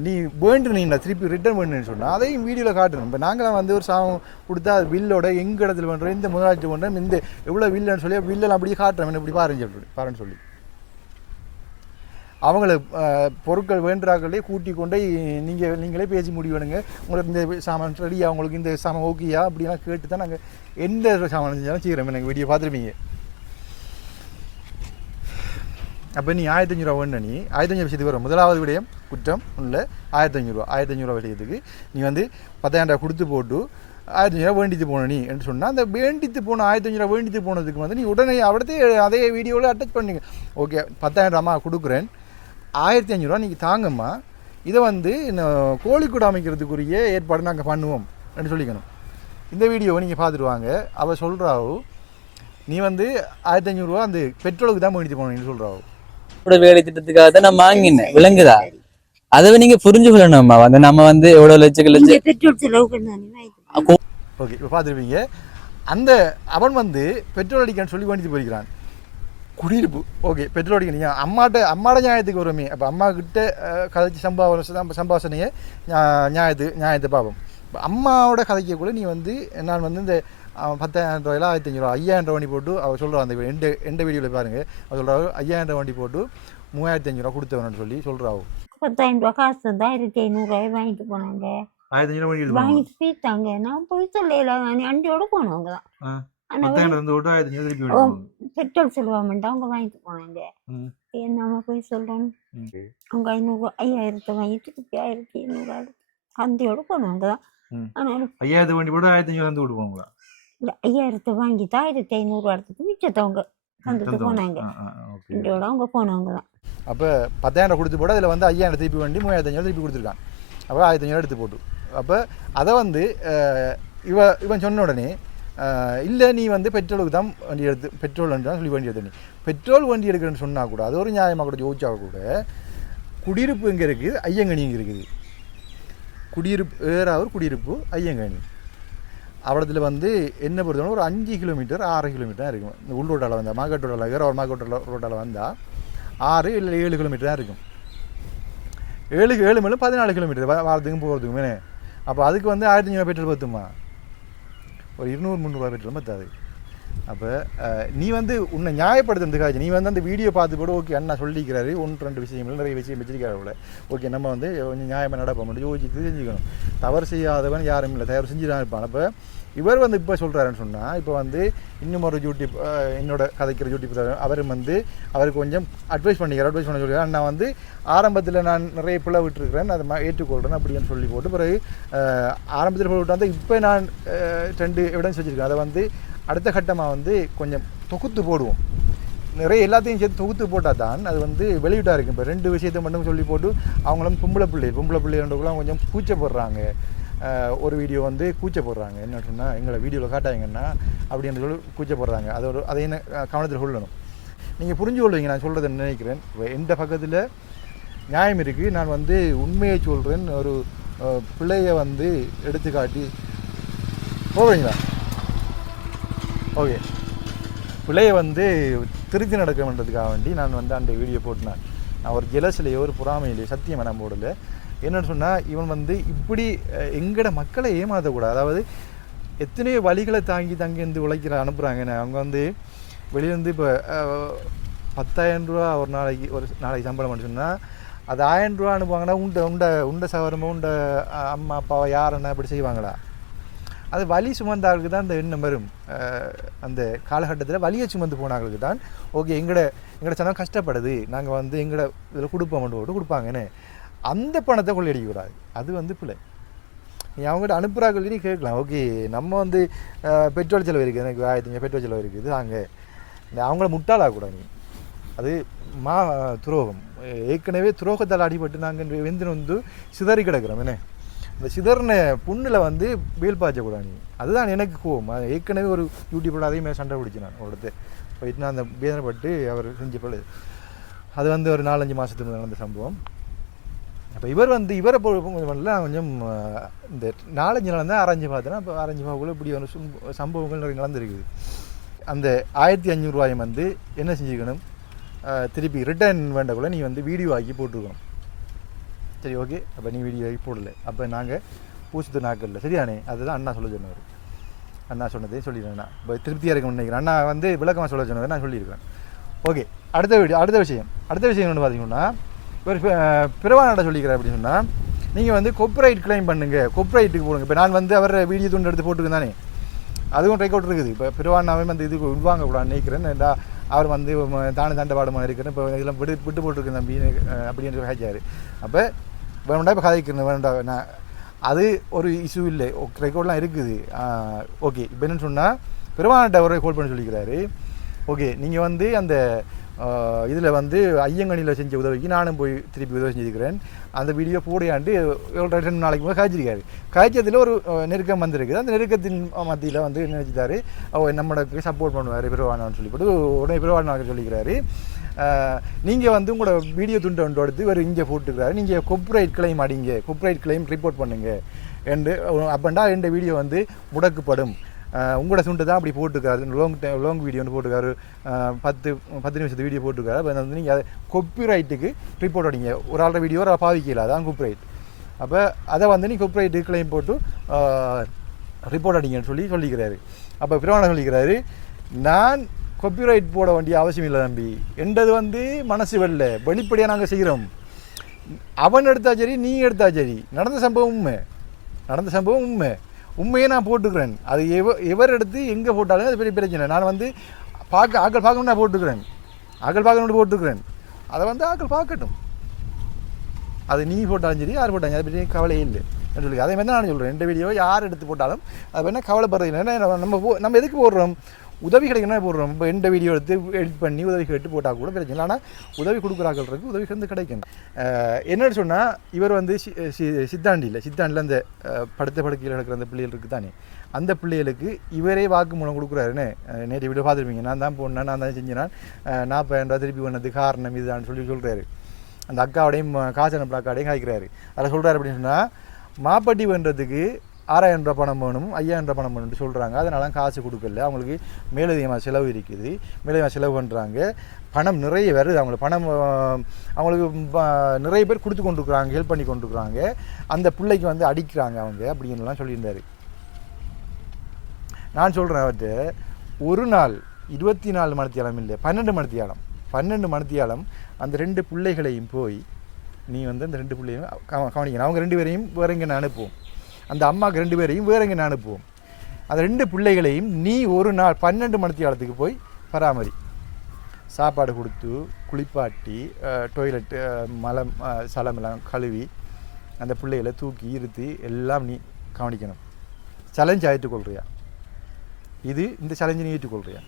நீ வேண்டுனீங்களா திருப்பி ரிட்டர்ன் பண்ணுன்னு சொன்னால் அதையும் வீடியோவில் காட்டணும். இப்போ நாங்களாம் வந்து ஒரு சாதம் கொடுத்தா அது பில்லோட எங்கள் இடத்துல பண்ணுறோம், இந்த முதலாளிட்டு பண்ணுறோம், இந்த எவ்வளோ வில்லுன்னு சொல்லி வில்லெல்லாம் அப்படியே காட்டுறோம், இப்படி பாருன்னு சொல்லி அவங்கள பொருட்கள் வேண்டுறாக்களே கூட்டி கொண்டே நீங்களே பேசி முடிவேணுங்க. உங்களுக்கு இந்த சாமான் ரெடியா, உங்களுக்கு இந்த சாமான் ஓகேயா அப்படிலாம் கேட்டு தான் நாங்கள் எந்த சாமான் செஞ்சாலும் செய்கிறோம். எனக்கு வீடியோ பார்த்துருப்பீங்க. அப்போ நீ 1500 ரூபா வேணும், நீ 1500 விஷயத்துக்கு வரும். முதலாவது விடயம் குற்றம் இல்லை, 1500 ரூபா 1500 ரூபா விஷயத்துக்கு நீ வந்து 10,000 ரூபா கொடுத்து போட்டு 1500 ரூபா வேண்டித்து போன நீ என்று சொன்னால், அந்த வேண்டித்து போன 1500 ரூபா வேண்டித்து போனதுக்கு வந்து நீ உடனே அவடத்தே அதே வீடியோவில் அட்டாச் பண்ணிங்க. ஓகே 10,000 ரூபாமா கொடுக்குறேன், 1500 ரூபா நீங்கள் தாங்கம்மா, இதை வந்து கோழிக்கூடு அமைக்கிறதுக்குரிய ஏற்பாடு நாங்கள் பண்ணுவோம் என்று சொல்லிக்கணும். இந்த வீடியோவை நீங்கள் பார்த்துடுவாங்க. அவள் சொல்கிறாவோ நீ வந்து 1500 ரூபா அந்த பெட்ரோலுக்கு தான் வேண்டிட்டு போனீங்கன்னு சொல்கிறாவோ. வேலை திட்டத்துக்காக தான் நான் வாங்கினேன், விளங்குதா? அதை நீங்க புரிஞ்சு கொள்ளணும்மா. வந்து நம்ம வந்து எவ்வளவு லட்சம் பெட்ரோல் செலவுக்கு ஓகே இப்போ பார்த்துருப்பீங்க. அந்த அவன் வந்து பெட்ரோல் அடிக்கான்னு சொல்லி வேண்டிட்டு போயிருக்கிறான். குடியிருப்பு ஓகே பெட்ரோல் அடிக்க நீங்கள் அம்மாட நியாயத்துக்கு வருமே. அப்போ அம்மா கிட்ட கதைச்சி சம்பாஷணையை நியாயத்தை பார்ப்போம். இப்போ அம்மாவோட கதைக்கக்குள்ள நீ வந்து நான் வந்து இந்த 10,000 ரூபாயில் 1500 ரூபா 5000 ரூபா வண்டி போட்டு அவள் சொல்கிறான். அந்த எந்த வீடியோவில் பாருங்கள், அவள் சொல்கிறா 5000 ரூபா வண்டி போட்டு 3500 ரூபா கொடுத்தவனு சொல்லி சொல்கிறாவோ. 10,000 ரூபா காசு தான் 1500 ரூபாய் வாங்கிட்டு போனாங்க, 1500 வாங்கிட்டு போயிட்டாங்க. நான் போய் சொல்லல, அண்டியோட போனவங்க தான். பெட்ரோல் செலவாமண்டா அவங்க வாங்கிட்டு போனாங்க. நம்ம போய் சொல்லணும், அவங்க 5000 வாங்கிட்டு 1500 அந்தியோட போனவங்க தான். ஆனாலும் 5000 வண்டி போட்டு 1500 விட்டு போவாங்களா? இல்லை 5000 வாங்கிட்டு 1500 இடத்துக்கு மிச்சத்தவங்க வந்துட்டு போனாங்க, அண்டியோட அவங்க போனவங்க தான். அப்போ 10,000 கொடுத்து போட்டு அதில் வந்து 5000 திருப்பி வண்டி 3500 திருப்பி கொடுத்துருக்கான். அப்போ 1500 எடுத்து போட்டு அப்போ அதை வந்து இவன் சொன்ன உடனே இல்லை நீ வந்து பெட்ரோலுக்கு தான் வண்டி எடுத்து பெட்ரோல் வண்டி தான் சொல்லி வண்டி எடுத்து, நீ பெட்ரோல் வண்டி எடுக்கிறேன்னு சொன்னால் கூட அது ஒரு நியாயமாக கூட யோசிச்சா கூட குடியிருப்பு எங்கே இருக்குது, ஐயங்கனி இங்கே இருக்குது. குடியிருப்பு ஏறாவூர் குடியிருப்பு ஐயங்கனி அவளத்தில் வந்து என்ன பொறுத்தவரை ஒரு 5 கிலோமீட்டர் 6 கிலோமீட்டர் தான் இருக்கும். இந்த உள் ரோட்டால் வந்தால் மார்க்கெட் ரோட்டால் ஏறாவூர் மார்க்கெட் ரோட்டால் வந்தால் 6 இல்லை 7 கிலோமீட்டர் தான் இருக்கும். 7 மேலும் 14 கிலோமீட்டர் வாரத்துக்கும் போகிறதுக்குமே. அப்போ அதுக்கு வந்து 1500 ரூபா பெட்ரோல் பத்துமா? ஒரு 200-300 ரூபா பெட்ரோல் பத்தாது. அப்போ நீ வந்து உன்னை நியாயப்படுத்துறதுக்காக நீ வந்து அந்த வீடியோ பார்த்து போட ஓகே அண்ணா சொல்லிக்கிறாரு 1-2 விஷயங்கள் நிறைய விஷயம் வச்சிருக்காரு. ஓகே நம்ம வந்து கொஞ்சம் நியாயமாக நடப்போம் மட்டும் யோசிச்சு தெரிஞ்சுக்கணும். தவறு செய்யாதவன் யாரும் இல்லை, தவறு செஞ்சு தான் இருப்பான். அப்போ இவர் வந்து இப்போ சொல்கிறாருன்னு சொன்னால் இப்போ வந்து இன்னும் ஒரு யூடியூப் என்னோட கதைக்கிற யூடியூப் அவரும் வந்து அவருக்கு கொஞ்சம் அட்வைஸ் பண்ண சொல்லியிருக்காரு. அண்ணா வந்து ஆரம்பத்தில் நான் நிறைய பிள்ளை விட்டுருக்கிறேன், அதை ஏற்றுக்கொள்கிறேன் அப்படின்னு சொல்லி போட்டு பிறகு ஆரம்பத்தில் பிள்ளை விட்டு வந்து இப்போ நான் 2 எவிடன்ஸ் வச்சுருக்கேன். அதை வந்து அடுத்த கட்டமாக வந்து கொஞ்சம் தொகுத்து போடுவோம். நிறைய எல்லாத்தையும் சேர்த்து தொகுத்து போட்டால் தான் அது வந்து வெளியிட்டாக இருக்கும். இப்போ 2 விஷயத்தை மட்டும் சொல்லி போட்டு அவங்களும் பொம்பளை பிள்ளைகளுக்குலாம் கொஞ்சம் கூச்சப்படுறாங்க. ஒரு வீடியோ வந்து கூச்சப்படுறாங்க, என்ன சொன்னால் எங்களை வீடியோவில் காட்டாங்கன்னா அப்படின்னு சொல்லி கூச்சப்படுறாங்க. அதை என்ன கவனத்தில் சொல்லணும். நீங்கள் புரிஞ்சு கொள்வீங்க நான் சொல்கிறத நினைக்கிறேன். எந்த பக்கத்தில் நியாயம் இருக்குது, நான் வந்து உண்மையை சொல்கிறேன். ஒரு பிள்ளையை வந்து எடுத்து காட்டி போவீங்களா? ஓகே, பிள்ளையை வந்து திருத்தி நடக்கணுன்றதுக்காக வேண்டி நான் வந்து அந்த வீடியோ போட்டினேன். நான் ஒரு ஜெலஸ்லையோ ஒரு பொறாமையிலையோ சத்தியமாக நான் போடலை. என்னென்னு சொன்னால் இவன் வந்து இப்படி எங்கட மக்களை ஏமாற்றக்கூடாது. அதாவது எத்தனையோ வழிகளை தாங்கி வந்து அனுப்புகிறாங்க. அவங்க வந்து வெளியிலேருந்து இப்போ 10,000 ரூபா ஒரு நாளைக்கு சம்பளம் பண்ணி சொன்னால் அது 1000 ரூபா அனுப்புவாங்கன்னா உண்ட சவரமோ அம்மா அப்பாவை யாருன்னா அப்படி செய்வாங்களா? அது வலி சுமந்தார்களுக்கு தான் அந்த எண்ணம் வரும். அந்த காலகட்டத்தில் வலியை சுமந்து போனாங்களுக்கு தான் ஓகே எங்கட சனம் கஷ்டப்படுது, நாங்கள் வந்து எங்கட இதில் கொடுப்போம் போட்டு கொடுப்பாங்கன்னு அந்த பணத்தை கொள்ளையடிக்கக்கூடாது. அது வந்து பிள்ளை. நீ அவங்ககிட்ட அனுப்புகிறாங்க நீ கேட்கலாம், ஓகே நம்ம வந்து பெட்ரோல் செலவு இருக்குது, எனக்கு 1000 பெட்ரோல் செலவு இருக்குது அங்கே அவங்கள முட்டாளாகக்கூடாது. நீ அது துரோகம். ஏற்கனவே துரோகத்தால் அடிபட்டு நாங்கள் வந்து சிதறி கிடக்கிறோம். என்ன இந்த சிதறின புண்ணில் வந்து வேல் பாய்ச்சக்கூடாது. நீ அதுதான் எனக்கு கோவம். ஏற்கனவே ஒரு யூடியூப்போட அதே மாதிரி சண்டை பிடிச்சி நான் ஒருத்தர் போயிட்டு நான் அந்த வேதனைப்பட்டு அவர் செஞ்ச பிள்ளை. அது வந்து ஒரு 4-5 மாதத்துக்கு நடந்த சம்பவம். அப்போ இவரை பண்ணல கொஞ்சம் இந்த 4-5 நாள் தான் அரைஞ்சு பார்த்தேன்னா அப்போ அரைஞ்சு பார்க்கக்குள்ள இப்படி ஒரு சம்பவங்கள் நிறைய நடந்துருக்குது. அந்த 1500 ரூபாயை வந்து என்ன செஞ்சுக்கணும், திருப்பி ரிட்டர்ன் வேண்டக்குள்ள நீ வந்து வீடியோ ஆக்கி போட்டுருக்கணும். சரி ஓகே, அப்போ நீ வீடியோ ஆக்கி போடலை, அப்போ நாங்கள் பூசித்து நாட்களில் சரியானே. அதுதான் அண்ணா சொல்ல சொன்னவர். அண்ணா சொன்னதே சொல்லிடுறேன். நான் இப்போ திருப்தியாக இருக்கும்னு நினைக்கிறேன். அண்ணா வந்து விளக்கமாக சொல்ல சொன்னதை நான் சொல்லியிருக்கேன். ஓகே, அடுத்த விஷயம் என்ன பார்த்தீங்கன்னா, ஒரு பிரவானோட சொல்லிக்கிறேன் அப்படின்னு சொன்னால் நீங்கள் வந்து காப்பிரைட் கிளைம் பண்ணுங்கள், காப்பிரைட்டுக்கு போடுங்க. இப்போ நான் வந்து அவர் வீடியோ துண்டு எடுத்து போட்டுருக்கேன் தானே, அதுவும் ட்ரைக் அவுட் இருக்குது. இப்போ பிரவானாவே வந்து இதுக்கு உள்வாங்கக்கூடாதுன்னு நினைக்கிறேன். அவர் வந்து தாண்டபாடமாக இருக்கிறேன், இப்போ இதெல்லாம் விட்டு போட்டிருக்கேன் தம்பி அப்படின்னு ஹேச்சார். அப்போ வேணுண்டா இப்போ கதைக்கிறேன் வேணுண்டா நான் அது ஒரு இஷ்யூ இல்லை, ரெக்கார்ட்லாம் இருக்குது. ஓகே, இப்போ என்னென்னு சொன்னால் பிரவான்கிட்ட அவரை கால் பண்ணி சொல்லிக்கிறாரு, ஓகே நீங்கள் வந்து அந்த இதில் வந்து ஐயங்கணியில் செஞ்ச உதவிக்கு நானும் போய் திருப்பி உதவி செஞ்சுருக்கிறேன், அந்த வீடியோ போடையாண்டு 2 நாளைக்கு போது காய்ச்சிருக்காரு. காய்ச்சத்தில் ஒரு நெருக்கம் வந்திருக்குது. அந்த நெருக்கத்தின் மத்தியில் வந்து நினைச்சிட்டாரு நம்மளுக்கு சப்போர்ட் பண்ணுவார் பிரவானான்னு சொல்லி போட்டு உடனே பிரவானாக சொல்லிக்கிறாரு, நீங்கள் வந்து உங்களோட வீடியோ துண்டு ஒன்று எடுத்து ஒரு இங்கே போட்டுக்கிறாரு, நீங்கள் காப்பிரைட் கிளைம் அடிங்க, காப்பிரைட் கிளைம் ரிப்போர்ட் பண்ணுங்க என்று அப்பண்டா இந்த வீடியோ வந்து முடக்கப்படும். உங்களோட துண்டு தான் அப்படி போட்டுருக்காரு, லாங் வீடியோ ஒன்று போட்டுருக்காரு, 10 நிமிஷத்து வீடியோ போட்டுருக்காரு. அப்போ வந்து நீங்கள் அதை காப்பிரைட்டுக்கு ரிப்போர்ட் அடிங்க. ஒரு ஆள்ற வீடியோ ஒரு பாவிக்கல, அதான் காப்பிரைட். அப்போ அதை வந்து நீ காப்பிரைட்டு கிளைம் போட்டு ரிப்போர்ட் அடிங்கன்னு சொல்லிக்கிறாரு. அப்போ பிரவான சொல்லிக்கிறாரு, நான் காப்பிரைட் போட வேண்டிய அவசியம் இல்லை தம்பி, என்றது வந்து மனசு வரல, வெளிப்படையாக நாங்கள் செய்கிறோம். அவன் எடுத்தா சரி நீ எடுத்தா சரி, நடந்த சம்பவம் உண்மை, உண்மையை நான் போட்டுக்கிறேன். அது எவர் எடுத்து எங்கே போட்டாலும் அது பெரிய பிரச்சனை. நான் வந்து ஆக்கள் பார்க்கணும் நான் போட்டுக்கிறேன், போட்டுக்கிறேன், அதை வந்து ஆக்கள் பார்க்கட்டும். அது நீ போட்டாலும் சரி யார் போட்டாங்க அதை பற்றி கவலையே இல்லை சொல்லி அதே மாதிரி தான் நான் சொல்கிறேன். 2 வீடியோ யார் எடுத்து போட்டாலும் அது வேணா கவலைப்படுறது இல்லை. ஏன்னா நம்ம எதுக்கு போடுறோம், உதவி கிடைக்கணும் போடுறோம். இப்போ 2 வீடியோ எடுத்து எடிட் பண்ணி உதவி கேட்டு போட்டால் கூட பிரச்சனை. ஆனால் உதவி கொடுக்குறாக்கள் இருக்குது, உதவி வந்து கிடைக்கும். என்னென்னு சொன்னால் இவர் வந்து சித்தாண்டியில் அந்த படுக்கையில் நடக்கிற அந்த பிள்ளைகள் இருக்குது தானே, அந்த பிள்ளைகளுக்கு இவரே வாக்குமூலம் கொடுக்குறாருன்னு நேற்று வீடியோ பார்த்துருப்பீங்க. நான் தான் போனேன், நான் தான் செஞ்சேன், 40,000 ரூபா திருப்பி பண்ணது காரணம் இதுதான் சொல்கிறாரு. அந்த அக்காவோடையும் காசு அனுப்புற அக்காவோடையும் காய்க்கிறாரு. அதில் சொல்கிறாரு அப்படின்னு சொன்னால் மாப்பட்டி பண்ணுறதுக்கு 6,000 ரூபா பணம் வேணும், 5,000 ரூபா பணம் வேணும்னு சொல்கிறாங்க. அதனால காசு கொடுக்கல, அவங்களுக்கு மேலதிகமாக செலவு இருக்குது, மேலதிகமாக செலவு பண்ணுறாங்க, பணம் நிறைய வருது, அவங்களுக்கு நிறைய பேர் கொடுத்து கொண்டுருக்குறாங்க, ஹெல்ப் பண்ணி கொண்டுருக்குறாங்க, அந்த பிள்ளைக்கு வந்து அடிக்கிறாங்க அவங்க அப்படின்லாம் சொல்லியிருந்தார். நான் சொல்கிறேன் அவர்கிட்ட ஒரு நாள் 24 மணித்தியாலம் இல்லை 12 மணித்தியாலம் அந்த 2 பிள்ளைகளையும் போய் நீ வந்து அந்த 2 பிள்ளையும் கவனிக்கணும். அவங்க 2 பேரையும் வேற எங்கே அனுப்புவோம், அந்த அம்மாவுக்கு 2 பேரையும் வேற எங்கே அனுப்புவோம். அந்த 2 பிள்ளைகளையும் நீ ஒரு நாள் 12 மணி காலத்துக்கு போய் பராமரி. சாப்பாடு கொடுத்து குளிப்பாட்டி டொய்லெட்டு மலம் சலமெல்லாம் கழுவி அந்த பிள்ளைகளை தூக்கி இருத்தி எல்லாம் நீ கவனிக்கணும். சேலஞ்ச் ஏற்றுக்கொள்றியா? இந்த சேலஞ்சை நீ ஏற்றுக்கொள்றியா?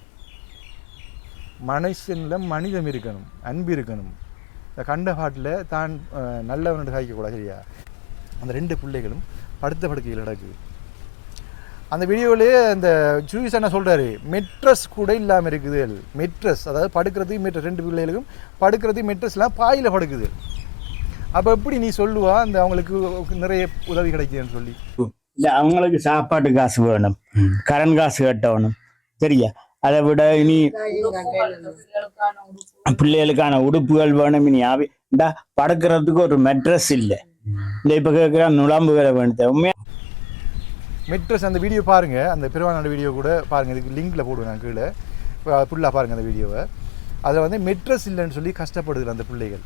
மனுஷனில் மனிதம் இருக்கணும், அன்பு இருக்கணும். இந்த கண்ட பாட்டில் தான் நல்லவனு காய்க்கக்கூடாது, சரியா? அந்த 2 பிள்ளைகளும் படுத்த படுக்கையில் நடக்குது. அந்த வீடியோவிலே அந்த ஜூஸ் என்ன சொல்கிறாரு, மெட்ரஸ் கூட இல்லாமல் இருக்குது. மெட்ரஸ், அதாவது படுக்கிறதுக்கு மெட்ரஸ், 2 பிள்ளைகளுக்கும் படுக்கிறதுக்கு மெட்ரஸ்லாம் பாயில் படுக்குது. அப்போ எப்படி நீ சொல்லுவா அந்த அவங்களுக்கு நிறைய உதவி கிடைக்குதுன்னு சொல்லி? இல்லை, அவங்களுக்கு சாப்பாட்டு காசு வேணும், கரண்ட் காசு கட்டணும், சரியா? அதை விட இனி பிள்ளைகளுக்கான உடுப்புகள் வேணும். இனி இந்த படுக்கிறதுக்கு ஒரு மெட்ரஸ் இல்லை. இந்த இப்போ கேட்குற நுழம்பு வேலை வேணும். உண்மையா மெட்ரஸ் அந்த வீடியோ பாருங்கள், அந்த பெருவானோட வீடியோ கூட பாருங்கள், இதுக்கு லிங்கில் போடுவேன் நான் கீழே, ஃபுல்லாக பாருங்கள் அந்த வீடியோவை. அதில் வந்து மெட்ரஸ் இல்லைன்னு சொல்லி கஷ்டப்படுது அந்த பிள்ளைகள்.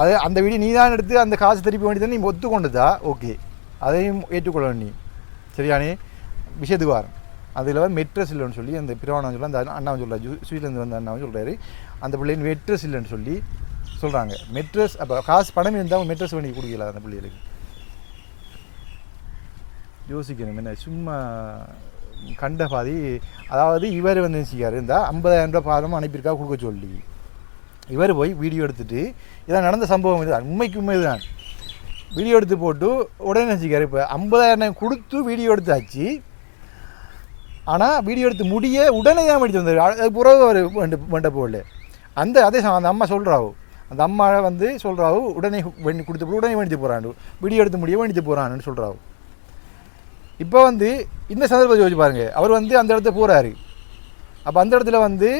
அது அந்த வீடியோ நீ தான் எடுத்து அந்த காசு திருப்பி வேண்டியதான் நீ ஒத்துக்கொண்டுதா, ஓகே, அதையும் ஏற்றுக்கொள்ளணும் நீ, சரியானே? விஷயத்துக்கு வாரம் அதில் வந்து மெட்ரஸ் இல்லைன்னு சொல்லி அந்த பிறவானவன் சொல்ல அந்த அண்ணாவும் சொல்கிறார், ஸ்வீட்லேருந்து வந்த அண்ணாவும் சொல்கிறாரு, அந்த பிள்ளைங்க மெட்ரஸ் இல்லைன்னு சொல்லி சொல்கிறாங்க. மெட்ரஸ் அப்போ காசு பணம் இருந்தால் மெட்ரஸ் பண்ணி கொடுக்கல அந்த பிள்ளைகளுக்கு. யோசிக்கணும், என்ன சும்மா கண்ட பாதி. அதாவது இவர் வந்து நினச்சிக்காரு, இருந்தால் 50,000 ரூபா பாதம் அனுப்பியிருக்கா கொடுக்க சொல்லி, இவர் போய் வீடியோ எடுத்துகிட்டு இதான் நடந்த சம்பவம், இதுதான் உண்மைக்கு உண்மை இதுதான், வீடியோ எடுத்து போட்டு உடனே நினச்சிக்காரு. இப்போ 50,000 கொடுத்து வீடியோ எடுத்தாச்சு, ஆனால் வீடியோ எடுத்து முடிய உடனே தான் எடுத்து வந்தார். அது புறவு அவர் வேண்ட போகல. அதே அந்த அம்மா சொல்கிறாவோ, அந்த அம்மா வந்து சொல்கிறாவோ உடனே கொடுத்து போட்டு உடனே வேண்டிட்டு போகிறாண்டு, வீடியோ எடுத்து முடிய வேண்டிட்டு போகிறான்னு சொல்கிறாவோ. இப்போ வந்து இந்த சந்தர்ப்பத்தை யோசிச்சு பாருங்க, அவர் வந்து அந்த இடத்த போகிறாரு. அப்போ அந்த இடத்துல வந்து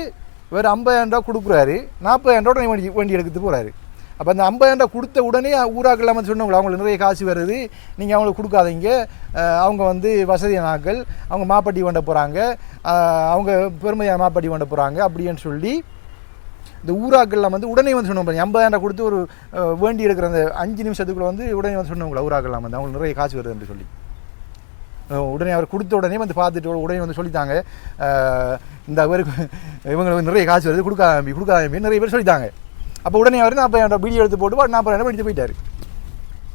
இவர் 50,000 ரூபா கொடுக்குறாரு, 40,000 ரூபா உடனே வண்டி எடுத்துகிட்டு போகிறாரு. அப்போ அந்த 50,000 ரூபா கொடுத்த உடனே ஊராக்கள் இல்லாமல் சொன்னவங்களா, அவங்களுக்கு நிறைய காசு வருது, நீங்கள் அவங்களுக்கு கொடுக்காதீங்க, அவங்க வந்து வசதியான ஆக்கள், அவங்க மாப்பட்டி வண்ட போகிறாங்க, அவங்க பெருமையான மாப்பட்டி வண்ட போகிறாங்க அப்படின்னு சொல்லி இந்த ஊராக்கள்லாம் வந்து உடனே வந்து சொன்னவங்க. 50,000 ரூபா கொடுத்து ஒரு வேண்டி எடுக்கிற அந்த 5 நிமிஷத்துக்குள்ளே வந்து உடனே வந்து சொன்னவங்களா ஊராக்கள்லாம் வந்து அவங்களுக்கு நிறைய காசு வருதுன்னு சொல்லி உடனே அவர் கொடுத்த உடனே வந்து பார்த்துட்டு உடனே வந்து சொல்லித்தாங்க, இந்த அவருக்கு இவங்களுக்கு நிறைய காசு வருது, கொடுக்காம நிறைய பேர் சொல்லித்தாங்க. அப்போ உடனே அவர் 40,000 ரூபா வீடியோ எடுத்து போட்டு 40,000 எடுத்து போயிட்டார்.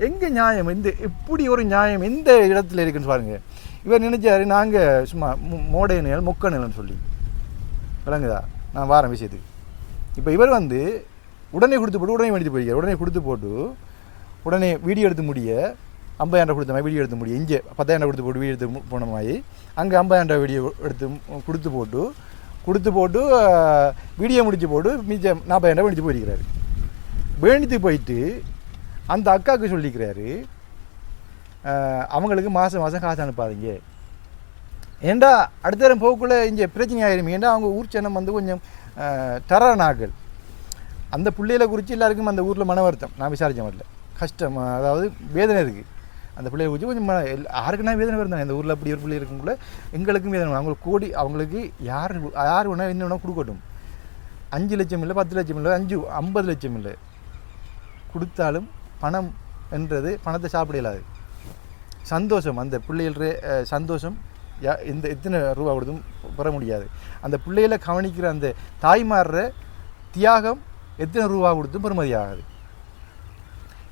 எங்கே நியாயம்? இப்படி ஒரு நியாயம் எந்த இடத்துல இருக்குன்னு பாருங்கள். இவர் நினைச்சாரு நாங்கள் சும்மா மோடைய நிழல் மொக்க நிலன்னு சொல்லி, விளங்குதா? நான் வாரம் விஷயத்துக்கு. இப்போ இவர் வந்து உடனே கொடுத்து போட்டு உடனே எடுத்து போயிருக்கார். உடனே கொடுத்து போட்டு உடனே வீடியோ எடுத்து முடிய 50,000 ரூபா கொடுத்த மாதிரி வீடியோ எடுத்து முடியும். இங்கே 10,000 கொடுத்து போட்டு வீடியோ எடுத்து போன மாதிரி அங்கே 50,000 ரூபா வீடியோ எடுத்து கொடுத்து போட்டு வீடியோ முடிச்சு போட்டு மிச்சம் 40,000 ரூபா வேண்டித்து போயிருக்கிறாரு. வேண்டித்து போயிட்டு அந்த அக்காவுக்கு சொல்லிக்கிறாரு, அவங்களுக்கு மாதம் மாதம் காசு அனுப்பாதீங்க, ஏண்டா அடுத்த நேரம் போக்குள்ளே இங்கே பிரச்சனை ஆகிரும். ஏண்டா அவங்க ஊர் சனம் வந்து கொஞ்சம் டரானாக்கள். அந்த பிள்ளைகளை குறித்து எல்லாருக்கும் அந்த ஊரில் மன வருத்தம். நான் விசாரித்த வரல, கஷ்டம், அதாவது வேதனை இருக்குது அந்த பிள்ளையை குறித்து கொஞ்சம் யாருக்குன்னா வேதனை வருந்தாங்க. இந்த ஊரில் அப்படி ஒரு பிள்ளை இருக்கும்போல எங்களுக்கும் வேதனை. அவங்களுக்கு கோடி அவங்களுக்கு யார் வேணால் என்ன வேணால் கொடுக்கட்டும். 5 லட்சம் இல்லை, 10 லட்சம் இல்லை, 50 லட்சம் இல்லை கொடுத்தாலும் பணம் என்றது பணத்தை சாப்பிட இல்லாது. சந்தோஷம், அந்த பிள்ளைகள சந்தோஷம் எத்தனை ரூபா கொடுத்தும் பெற முடியாது. அந்த பிள்ளைகளை கவனிக்கிற அந்த தாய்மார்ற தியாகம் எத்தனை ரூபா கொடுத்தும் பெறுமதியாகாது.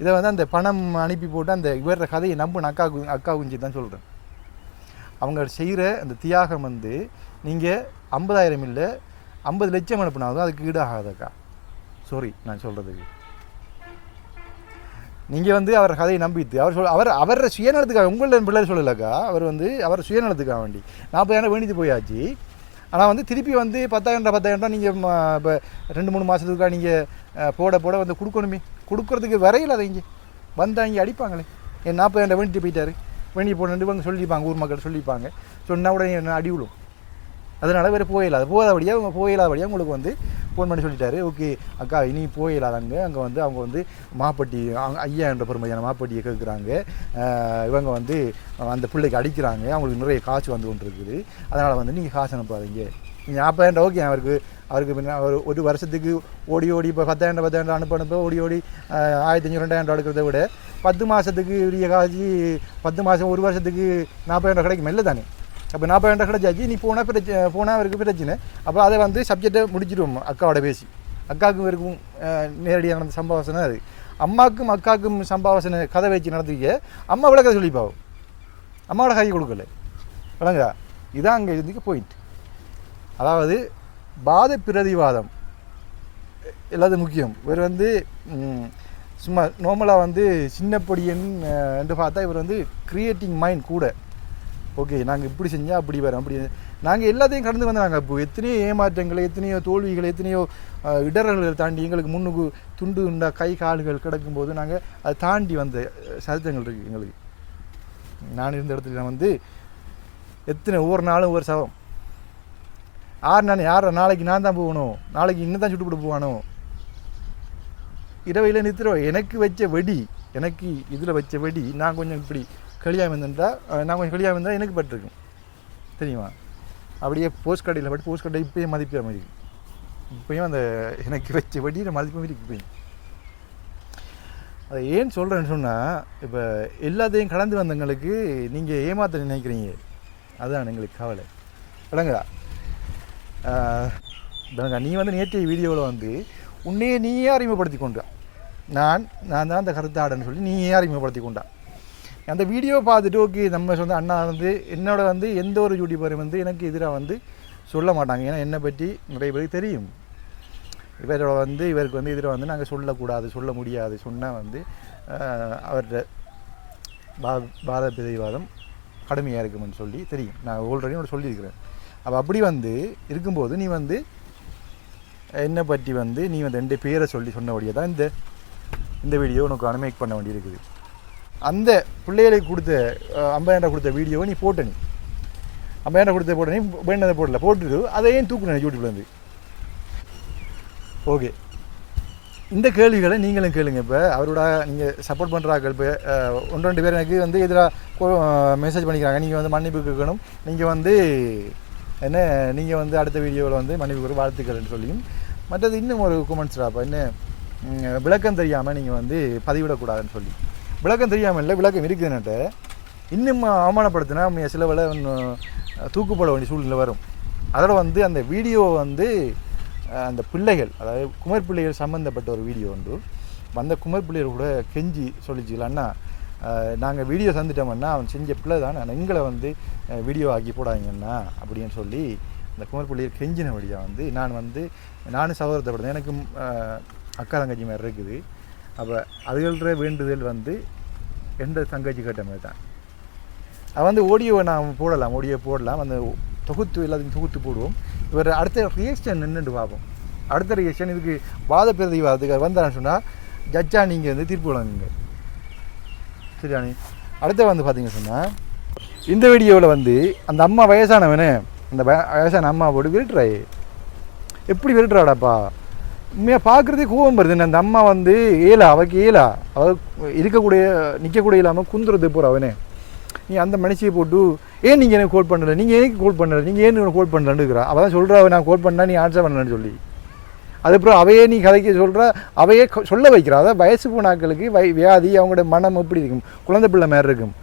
இதை வந்து அந்த பணம் அனுப்பி போட்டு அந்த இவர கதையை நம்பின அக்கா குஞ்சி தான் சொல்கிறேன். அவங்க செய்கிற அந்த தியாகம் வந்து நீங்கள் 50,000 இல்லை 50 லட்சம் அனுப்பினாலும் அதுக்கு ஈடாகாதக்கா. சாரி நான் சொல்கிறதுக்கு. நீங்கள் வந்து அவர் கதையை நம்பிட்டு அவரை சுயநலத்துக்காக உங்களோட பிள்ளை சொல்லலக்கா. அவர் வந்து அவர் சுயநலத்துக்காக வேண்டி 40,000 வேண்டிட்டு போயாச்சு. ஆனால் வந்து திருப்பி வந்து 10,000 நீங்கள் இப்போ 2-3 மாதத்துக்காக நீங்கள் போட வந்து கொடுக்கணுமே. கொடுக்குறதுக்கு வரையில் அதை இங்கே வந்தால் இங்கே அடிப்பாங்களே. என் 40,000 வேண்டிட்டு போயிட்டார், வேண்டி போட்டு இவங்க சொல்லிப்பாங்க, ஊர் மக்கள் சொல்லிப்பாங்க. சொன்னால் உடனே என்ன அடி விழும். அதனால் வேறு போதாபடியாக அவங்க போயிடாதபடியாக உங்களுக்கு வந்து ஃபோன் பண்ணி சொல்லிட்டாரு, ஓகே அக்கா இனி போயிடாதாங்க. அங்கே வந்து அவங்க வந்து மாப்பட்டி 5,000 பெருமையான மாப்பட்டியை கேட்குறாங்க. இவங்க வந்து அந்த பிள்ளைக்கு அடிக்கிறாங்க, அவங்களுக்கு நிறைய காசு வந்து கொண்டு இருக்குது. அதனால் வந்து நீங்கள் காசு அனுப்பாதீங்க. நீங்கள் 40,000 ஓகே. அவருக்கு பின்ன ஒரு வருஷத்துக்கு ஓடி இப்போ 10,000 அனுப்ப ஓடி 1,500-2,000 எடுக்கிறத விட 10 மாதத்துக்கு உரிய காசு 10 மாதம் 1 வருஷத்துக்கு 40,000 கிடைக்கும் இல்லை தானே. அப்போ 40,000 கிடைச்சாச்சு, நீ போனால் அவருக்கு பிரச்சனை. அப்போ அதை வந்து சப்ஜெக்டை முடிச்சிடுவோம் அக்காவோட பேசி. அக்காவுக்கும் இருக்கும் நேரடியாக நடந்த சம்பாவசனை அது. அம்மாவுக்கும் அக்காவுக்கும் சம்பாவசனை கதை வச்சு நடத்திக்க அம்மா விட கதை சொல்லிப்பாவும், அம்மாவோட கை கொடுக்கல விளங்கா. இதான் அங்கே இருந்துக்கு பாயிண்ட். அதாவது வாத பிரதிவாதம் எல்லாத்துக்கும் முக்கியம். இவர் வந்து சும்மா நார்மலாக வந்து சின்ன பொடியன் என்று பார்த்தா இவர் வந்து கிரியேட்டிங் மைண்ட் கூட. ஓகே, நாங்கள் இப்படி செஞ்சால் அப்படி வரோம், அப்படி நாங்கள் எல்லாத்தையும் கடந்து வந்தாங்க. அப்போ எத்தனையோ ஏமாற்றங்களை, எத்தனையோ தோல்விகளை, எத்தனையோ இடர்களை தாண்டி எங்களுக்கு முன்னுக்கு துண்டு உண்டா கை கால்கள் கிடக்கும்போது நாங்கள் அதை தாண்டி வந்த சரித்திரங்கள் இருக்குது எங்களுக்கு. நான் இருந்த இடத்துல வந்து எத்தனை ஒவ்வொரு நாளும் ஒவ்வொரு சவம். யார் நாளைக்கு நான் தான் போகணும், நாளைக்கு இன்னும் தான் சுட்டுப்பட்டு போவானோ, இரவையில் நிறுத்துறோம். எனக்கு வச்ச வெடி, எனக்கு இதில் வச்ச வெடி நான் கொஞ்சம் இப்படி கலியாக வந்திருந்தால், நான் கொஞ்சம் கலியாக வந்தால் எனக்கு பட்டிருக்கும் தெரியுமா. அப்படியே போஸ்ட் கார்டில் பட்டு போஸ்ட் கார்டை இப்போயும் மதிப்பிற மாதிரி இருக்குது. இப்போயும் அந்த எனக்கு வச்ச வெடியில் மதிப்பு மாதிரி இப்போயும். அதை ஏன் சொல்கிறேன்னு சொன்னால், இப்போ எல்லாத்தையும் கடந்து வந்தவங்களுக்கு நீங்கள் ஏமாற்ற நினைக்கிறீங்க, அதுதான் எங்களுக்கு கவலை விளங்குதா. நீ வந்து நேற்றைய வீடியோவில் வந்து உன்னையே நீயே அறிமுகப்படுத்தி கொண்டா, நான் தான் அந்த கருத்தாடன்னு சொல்லி நீயே அறிமுகப்படுத்தி கொண்டா. அந்த வீடியோவை பார்த்துட்டு ஓகே நம்ம சொந்த அண்ணா வந்து என்னோட வந்து எந்த ஒரு யூடியூபரும் வந்து எனக்கு எதிராக வந்து சொல்ல மாட்டாங்க. ஏன்னா என்னை பற்றி நிறைய பேருக்கு தெரியும். இவரோட வந்து இவருக்கு வந்து எதிராக வந்து நாங்கள் சொல்லக்கூடாது, சொல்ல முடியாது, சொன்னால் வந்து அவர்கிட்ட வாத பிரதிவாதம் கடுமையாக இருக்குமென்னு சொல்லி தெரியும். நான் ஆல்ரெடி உன்னோட சொல்லியிருக்கிறேன். அப்போ அப்படி வந்து இருக்கும்போது நீ வந்து என்னை பற்றி வந்து நீ வந்து 2 பேரை சொல்லி சொன்னபடியே தான் இந்த வீடியோ உனக்கு அனுமேக் பண்ண வேண்டியிருக்குது. அந்த பிள்ளைகளுக்கு கொடுத்த 50,000 கொடுத்த வீடியோவை நீ போட்ட, நீ 50,000 கொடுத்த போட்ட, நீ வேண்டதை போடல, போட்டுட்டு அதையும் தூக்குனேன் யூடியூப்லேருந்து. ஓகே, இந்த கேள்விகளை நீங்களும் கேளுங்க. இப்போ அவரோட நீங்கள் சப்போர்ட் பண்ணுறாங்க. இப்போ 1-2 பேர் எனக்கு வந்து எதிராக மெசேஜ் பண்ணிக்கிறாங்க, நீங்கள் வந்து மன்னிப்பு கேட்கணும், நீங்கள் வந்து என்ன, நீங்கள் வந்து அடுத்த வீடியோவில் வந்து மன்னிப்பு கேட்க வாழ்த்துக்கள்னு சொல்லியும். மற்றது இன்னும் ஒரு கமெண்ட்ஸ்டா, அப்போ என்ன விளக்கம் தெரியாமல் நீங்கள் வந்து பதிவிடக்கூடாதுன்னு சொல்லி. விளக்கம் தெரியாமல் இல்லை, விளக்கம் இருக்குதுன்னுட்டு இன்னும் அவமானப்படுத்தினா சில வேளை தூக்குப்பட வேண்டிய சூழ்நிலை வரும். அதோட வந்து அந்த வீடியோ வந்து அந்த பிள்ளைகள், அதாவது குமர் பிள்ளைகள் சம்மந்தப்பட்ட ஒரு வீடியோ உண்டு. அந்த குமர் பிள்ளைகள் கூட கெஞ்சி சொல்லிச்சுக்கலான்னா, நாங்கள் வீடியோ தந்துட்டோம்னா அவன் செஞ்ச பிள்ளை தான், எங்களை வந்து வீடியோ ஆக்கி போடாதீங்கன்னா அப்படின்னு சொல்லி அந்த குமர் பிள்ளைகள் கெஞ்சின வழியாக வந்து நானும் சகோதரத்தைப்படுறேன். எனக்கும் அக்கா தங்கச்சி மாதிரி இருக்குது. அப்போ அதுகள வேண்டுதல் வந்து எந்த தங்கச்சி கேட்ட மாதிரி தான். அது வந்து ஆடியோவை நான் போடலாம், அந்த தொகுத்து எல்லாத்தையும் தொகுத்து போடுவோம். இவர் அடுத்த ரியாக்ஷன் நின்றுட்டு பார்ப்போம். அடுத்த ரியாக்ஷன் இதுக்கு வாத பிரதிவாதத்துக்கு வந்தான்னு சொன்னால் ஜட்ஜா நீங்கள் வந்து தீர்ப்பு வழங்குங்க, சரியா. நீ அடுத்த வந்து பார்த்தீங்க சொன்னால் இந்த வீடியோவில் வந்து அந்த அம்மா வயசானவனே, அந்த வயசான அம்மா போட்டு விரட்டுறாயே, எப்படி விரட்டுறாடாப்பா, உண்மையாக பார்க்குறதே கோவம் வருது. அந்த அம்மா வந்து அவளுக்கு அவ நிற்கக்கூடிய இல்லாமல் குந்துறது போகிற அவனே. நீ அந்த மனுஷியை போட்டு ஏன் நீங்கள் எனக்கு கோட் பண்ணலை, நீங்கள் எனக்கு கோட் பண்ணலை, நீங்கள் ஏன் எனக்கு கோட் பண்ணலன்னு இருக்கிறா. அவள் தான் சொல்கிறா நான் கோட் பண்ணா நீ ஆன்சர் பண்ணலன்னு சொல்லி. அதுக்கப்புறம் அவையே நீ கதைக்க சொல்கிற, அவையே சொல்ல வைக்கிறா. அதாவது வயசு போனாக்களுக்கு வியாதி, அவங்களோட மனம் எப்படி இருக்கும், குழந்தை பிள்ளை மாதிரி இருக்கும்.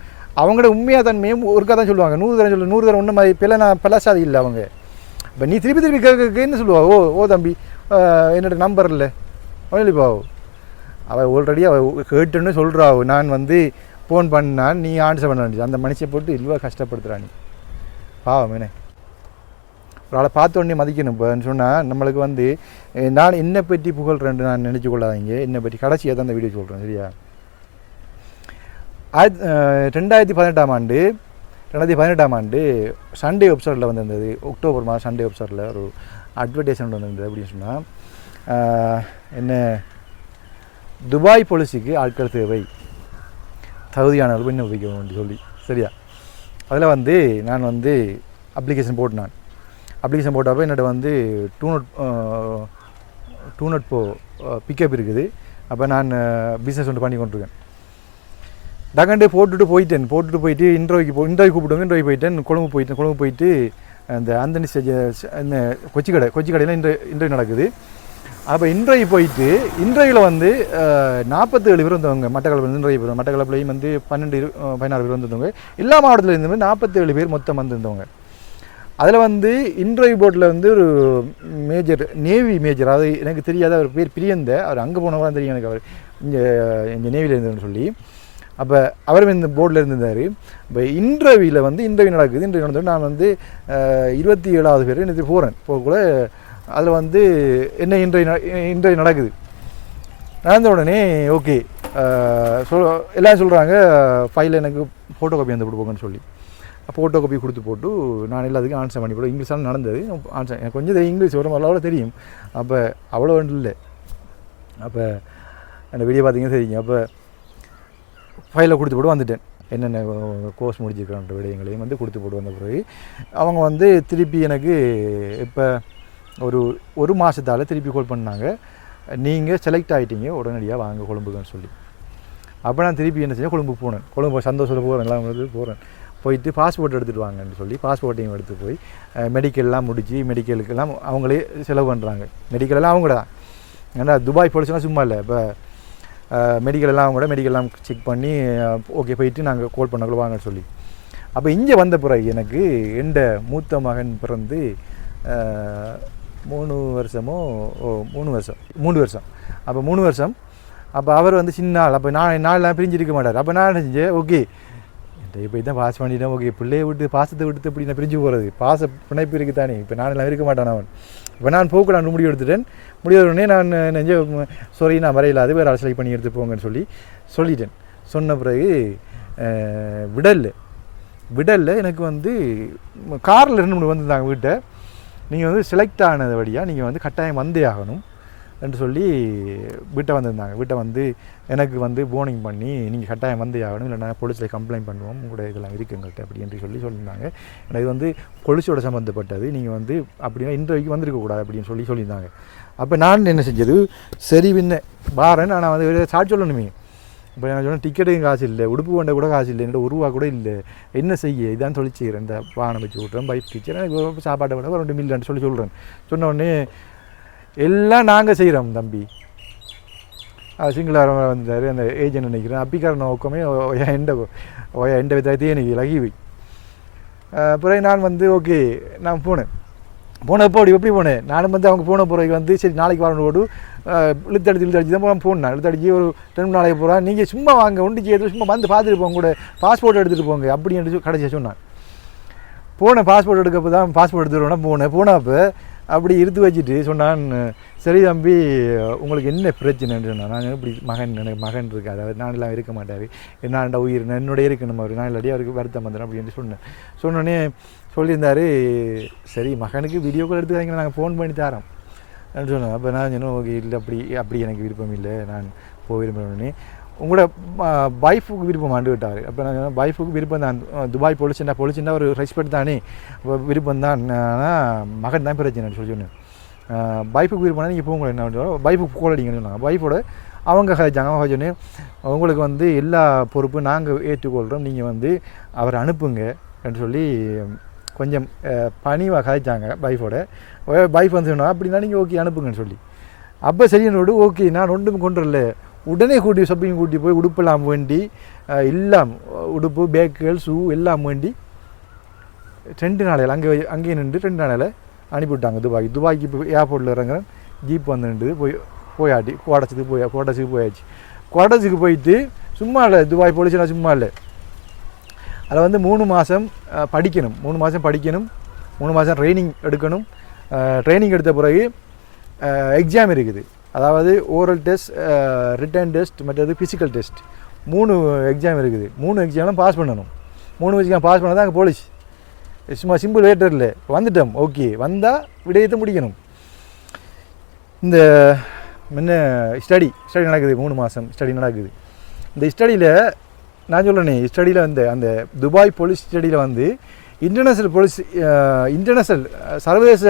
அவங்களோட உண்மையாக தன்மையும் ஒருக்கா தான் சொல்லுவாங்க, 100 தரம் சொல்லு, 100 தரம் ஒன்று மாதிரி நான் பலசாதி இல்லை அவங்க. இப்போ நீ திருப்பி கேட்க என்ன சொல்லுவா, ஓ தம்பி என்னோட நம்பர் இல்லை இல்லைப்பாவோ. அவள் ஆல்ரெடி அவள் கேட்டுன்னு சொல்கிறாவோ, நான் வந்து ஃபோன் பண்ணான் நீ ஆன்சர் பண்ண வேண்டியது. அந்த மனுஷை போட்டு இல்வா கஷ்டப்படுத்துகிறா நீ, பாவம் என்ன. ஒரு ஆளை பார்த்த உடனே மதிக்கணும். இப்போன்னு சொன்னால் நம்மளுக்கு வந்து நான் என்னை பற்றி புகழ்றேன் நான் நினச்சி கொள்ளாதீங்க, என்னை பற்றி கடைசியாக தான் அந்த வீடியோ சொல்கிறேன், சரியா. 2018 ஆண்டு சண்டே வெப்சைட்டில் வந்திருந்தது, அக்டோபர் மாதம் சண்டே வெப்சைட்டில் ஒரு அட்வர்டைஸ்மெண்ட் வந்திருந்தது. அப்படின்னு சொன்னால் என்ன, துபாய் பாலிசிக்கு ஆட்கள் தேவை, தகுதியானவர்கள் விண்ணப்பிக்க சொல்லி, சரியா. அதில் வந்து நான் வந்து அப்ளிகேஷன் போட்டப்போ என்னோட வந்து 204 பிக்கப் இருக்குது. அப்போ நான் பிஸ்னஸ் ஒன்று பண்ணி கொண்டிருக்கேன். டக்கண்டே போட்டுட்டு போயிட்டு இன்டர்வியூ கூப்பிடுவாங்க. இன்டர்வியூ போயிட்டேன். கொழும்பு போயிட்டு அந்த அந்தனி இந்த கொச்சி கடையில் இன்டர்வியூ நடக்குது. அப்போ இன்டர்வியூவில் வந்து 47 பேர் வந்தவங்க. மட்டக்களப்புலேயும் வந்து 16 பேர் வந்திருந்தவங்க. எல்லா மாவட்டத்தில் இருந்தவங்க 47 பேர் மொத்தம் வந்திருந்தவங்க. அதில் வந்து இன்டர்வியூ போர்ட்டில் வந்து ஒரு மேஜர் நேவி மேஜர், அது எனக்கு தெரியாத அவர் பேர் பிரியந்த, அவர் அங்கே போனவங்க தெரியும் எனக்கு, அவர் இங்கே நேவியில் இருந்ததுன்னு சொல்லி. அப்போ அவரும் இந்த போர்டில் இருந்திருந்தார். இப்போ இன்டர்வியூவில் வந்து இன்டர்வியூ நடக்குது. இன்டர்வியூ நடந்தது நான் வந்து 27வது பேர் எனக்கு போகிறேன். போகக்குள்ள அதில் வந்து என்ன இன்டர்வியூ நடக்குது. நடந்த உடனே ஓகே எல்லாம் சொல்கிறாங்க ஃபைலில் எனக்கு ஃபோட்டோ காப்பி வந்து கொடுப்போங்கன்னு சொல்லி. ஃபோட்டோ காப்பி கொடுத்து போட்டு நான் எல்லாத்துக்கும் ஆன்சர் பண்ணி போட்டு இங்கிலீஷால் நடந்தது. ஆன்சர் எனக்கு கொஞ்சம் இங்கிலீஷ் வரும், அவ்வளோ தெரியும். அப்போ அவ்வளோ ஒன்றும் இல்லை. அப்போ அந்த வீடியோ பார்த்தீங்கன்னா தெரியுங்க. அப்போ ஃபைலில் கொடுத்து போட்டு வந்துட்டேன். என்னென்ன கோர்ஸ் முடிச்சிருக்கிறோன்ற விடயங்களையும் வந்து கொடுத்து போட்டு வந்த பிறகு அவங்க வந்து திருப்பி எனக்கு இப்போ ஒரு மாதத்தால் திருப்பி கால் பண்ணாங்க, நீங்கள் செலக்ட் ஆகிட்டீங்க, உடனடியாக வாங்க கொழும்புக்குன்னு சொல்லி. அப்போ நான் திருப்பி என்ன செஞ்சேன், கொழும்பு போனேன். கொழும்பு சந்தோஷத்தில் போகிறேன், எல்லாம் போகிறேன். போயிட்டு பாஸ்போர்ட் எடுத்துகிட்டு வாங்கன்னு சொல்லி பாஸ்போர்ட்டையும் எடுத்து போய் மெடிக்கல்லாம் முடித்து மெடிக்கலுக்கெல்லாம் அவங்களே செலவு பண்ணுறாங்க. மெடிக்கலெல்லாம் அவங்க தான். ஏன்னா துபாய் போலீஸ்லாம் சும்மா இல்லை. இப்போ மெடிக்கலெல்லாம் அவங்க கூட மெடிக்கல்லாம் செக் பண்ணி ஓகே போயிட்டு நாங்கள் கால் பண்ணக்குள்ள வாங்கன்னு சொல்லி. அப்போ இங்கே வந்த பிறகு எனக்கு எந்த மூத்த மகன் பிறந்து 3 வருஷம். அப்போ 3 வருஷம். அப்போ அவர் வந்து சின்ன ஆள். அப்போ நாளெலாம் பிரிஞ்சிருக்க மாட்டார். அப்போ நான் செஞ்சேன், ஓகே இப்போ தான் பாஸ் பண்ணிட்டேன், ஓகே பிள்ளையை விட்டு பாசத்தை விட்டு இப்படி நான் பிரிஞ்சு போகிறது, பாச பிணைப்பு இருக்குது தானே, இப்போ நானெல்லாம் இருக்க மாட்டேன். அவன் இப்போ நான் போகக்கூடாது முடிவு எடுத்துட்டேன். முடிவுடனே நான் நெஞ்ச சாரி நான் வரையில்லாது வேறு ஆள் செலக்ட் பண்ணி எடுத்து போங்கன்னு சொல்லிட்டேன். சொன்ன பிறகு விடலில் எனக்கு வந்து காரில் 2 3 வந்துருந்தாங்க வீட்டை. நீங்கள் வந்து செலக்ட் ஆனது வழியாக நீங்கள் வந்து கட்டாயம் வந்தே ஆகணும் என்று சொல்லி வீட்டை வந்திருந்தாங்க. வீட்டை வந்து எனக்கு வந்து வார்னிங் பண்ணி நீங்கள் கட்டாயம் வந்தே ஆகணும், இல்லைனா போலீஸில் கம்ப்ளைண்ட் பண்ணுவோம், உங்களோட இதெல்லாம் இருக்குங்கள்ட்ட அப்படி என்று சொல்லியிருந்தாங்க. எனக்கு இது வந்து போலீஸோட சம்மந்தப்பட்டது, நீங்கள் வந்து அப்படின்னா இன்டர்வியூக்கு வந்திருக்கக்கூடாது அப்படின்னு சொல்லியிருந்தாங்க. அப்போ நான் என்ன செஞ்சது, சரி பின்ன பாரேன், ஆனால் வந்து சாட்சி சொல்லணுமே. இப்போ நான் சொன்னேன் டிக்கெட்டுக்கும் காசு இல்லை, உடுப்பு கொண்ட கூட காசு இல்லை, என்னோட 1 ரூபா கூட இல்லை, என்ன செய்ய இதான் சொல்லி செய்கிறேன். இந்த வாகனம் வச்சு விட்றேன், பைப் டீச்சர், எனக்கு சாப்பாட்டை விட 2 மில்லியன் சொல்கிறேன். சொன்ன உடனே எல்லாம் நாங்கள் செய்கிறோம் தம்பி. சிங்களாரம் வந்தார் அந்த ஏஜென்ட் நினைக்கிறேன். அப்பிக்கார நோக்கமே எந்த விதத்தையும் எனக்கு லகிவை. பிறகு நான் வந்து ஓகே நான் போனப்போ எப்படி போனேன், நானும் வந்து அவங்க போன பிறகு வந்து சரி நாளைக்கு வரணும் போட்டு இழுத்தடிச்சு தான் போனேன். இழுத்தடிச்சு ஒரு 2 நாளைக்கு போகிறேன். நீங்கள் சும்மா வாங்க ஒன்று செய்யறது, சும்மா வந்து பார்த்துட்டு போங்க, கூட பாஸ்போர்ட் எடுத்துகிட்டு போங்க அப்படின்னு கடைசியாக சொன்னான். போனேன் பாஸ்போர்ட் எடுக்கப்போ தான் பாஸ்போர்ட் எடுத்துகிட்டு போனப்போ அப்படி எடுத்து வச்சுட்டு சொன்னான், சரி தம்பி உங்களுக்கு என்ன பிரச்சனைன்னு சொன்னான். நான் இப்படி எனக்கு மகன் இருக்கு, அதாவது நானெல்லாம் இருக்க மாட்டார், என்னாண்டா உயிர் என்னுடைய இருக்கணும், அவர் நான் இல்லாட்டி அவருக்கு வருத்தம் வந்துடும் அப்படின்னு சொன்னோடனே சொல்லியிருந்தார், சரி மகனுக்கு வீடியோ கால் எடுத்துக்காதீங்க, நாங்கள் ஃபோன் பண்ணி தரோம் அப்படின்னு சொன்னேன். அப்போ நான் சொன்னேன் ஓகே இல்லை அப்படி எனக்கு விருப்பம் இல்லை, நான் போக விரும்புகிறேன்னே. உங்களோட வைஃபுக்கு விருப்பமாண்டு விட்டார். அப்போ நான் சொன்னேன் வைஃபுக்கு விருப்பம் தான், துபாய் பொலிச்சுன்னா ஒரு ரெஸ்பெக்ட் தானே, விருப்பம் தான், ஆனால் மகன் தான் பிரச்சனைன்னு சொன்னேன். வைஃபுக்கு விருப்பம்னா நீங்கள் போங்க, என்ன வைஃபுக்கு கோல் அடிங்கன்னு சொன்னாங்க. வைஃபோட அவங்க கதைச்சாங்க. அவங்க சொன்னேன் உங்களுக்கு வந்து எல்லா பொறுப்பும் நாங்கள் ஏற்றுக்கொள்கிறோம், நீங்கள் வந்து அவரை அனுப்புங்க அப்படின்னு சொல்லி கொஞ்சம் பணிவாக கதைச்சாங்க வைஃபோட. வைஃப் வந்து சொன்னாங்க அப்படின்னா நீங்கள் ஓகே அனுப்புங்கன்னு சொல்லி. அப்போ சரியோடு ஓகே நான் ஒன்றும் கொண்டு வரல, உடனே ஷாப்பிங் கூட்டி போய் உடுப்பெல்லாம் வேண்டி எல்லாம் உடுப்பு பேக்குகள் ஷூ எல்லாம் வேண்டி 2 நாளையில் அங்கேயே நின்று 2 நாளையில் அனுப்பிவிட்டாங்க துபாய்க்கு. இப்போ ஏர்போர்ட்டில் இறங்குறேன், ஜீப் வந்து நின்று போயாட்டி கோடஸுக்கு போயாச்சு. கோடஸுக்கு போயிட்டு சும்மா இல்லை, துபாய் போலீஸ்லாம் சும்மா இல்லை. அதில் வந்து 3 மாதம் படிக்கணும், 3 மாதம் படிக்கணும், 3 மாதம் ட்ரைனிங் எடுக்கணும். ட்ரைனிங் எடுத்த பிறகு எக்ஸாம் இருக்குது, அதாவது ஓரல் டெஸ்ட், ரிட்டன் டெஸ்ட், மற்றது ஃபிசிக்கல் டெஸ்ட், 3 எக்ஸாம் இருக்குது. 3 எக்ஸாம்லாம் பாஸ் பண்ணணும். 3 எக்ஸாம் பாஸ் பண்ணால் தான் அங்கே போலீஸ். சும்மா சிம்பிள் வேட்டரில் வந்துட்டோம், ஓகே வந்தால் விடயத்தை முடிக்கணும். இந்த முன்ன ஸ்டடி நடக்குது, 3 மாதம் ஸ்டடி நடக்குது. இந்த ஸ்டடியில் நான் சொல்கிறேனே, ஸ்டடியில் வந்து அந்த துபாய் போலீஸ் ஸ்டடியில் வந்து இன்டர்நேஷ்னல் சர்வதேச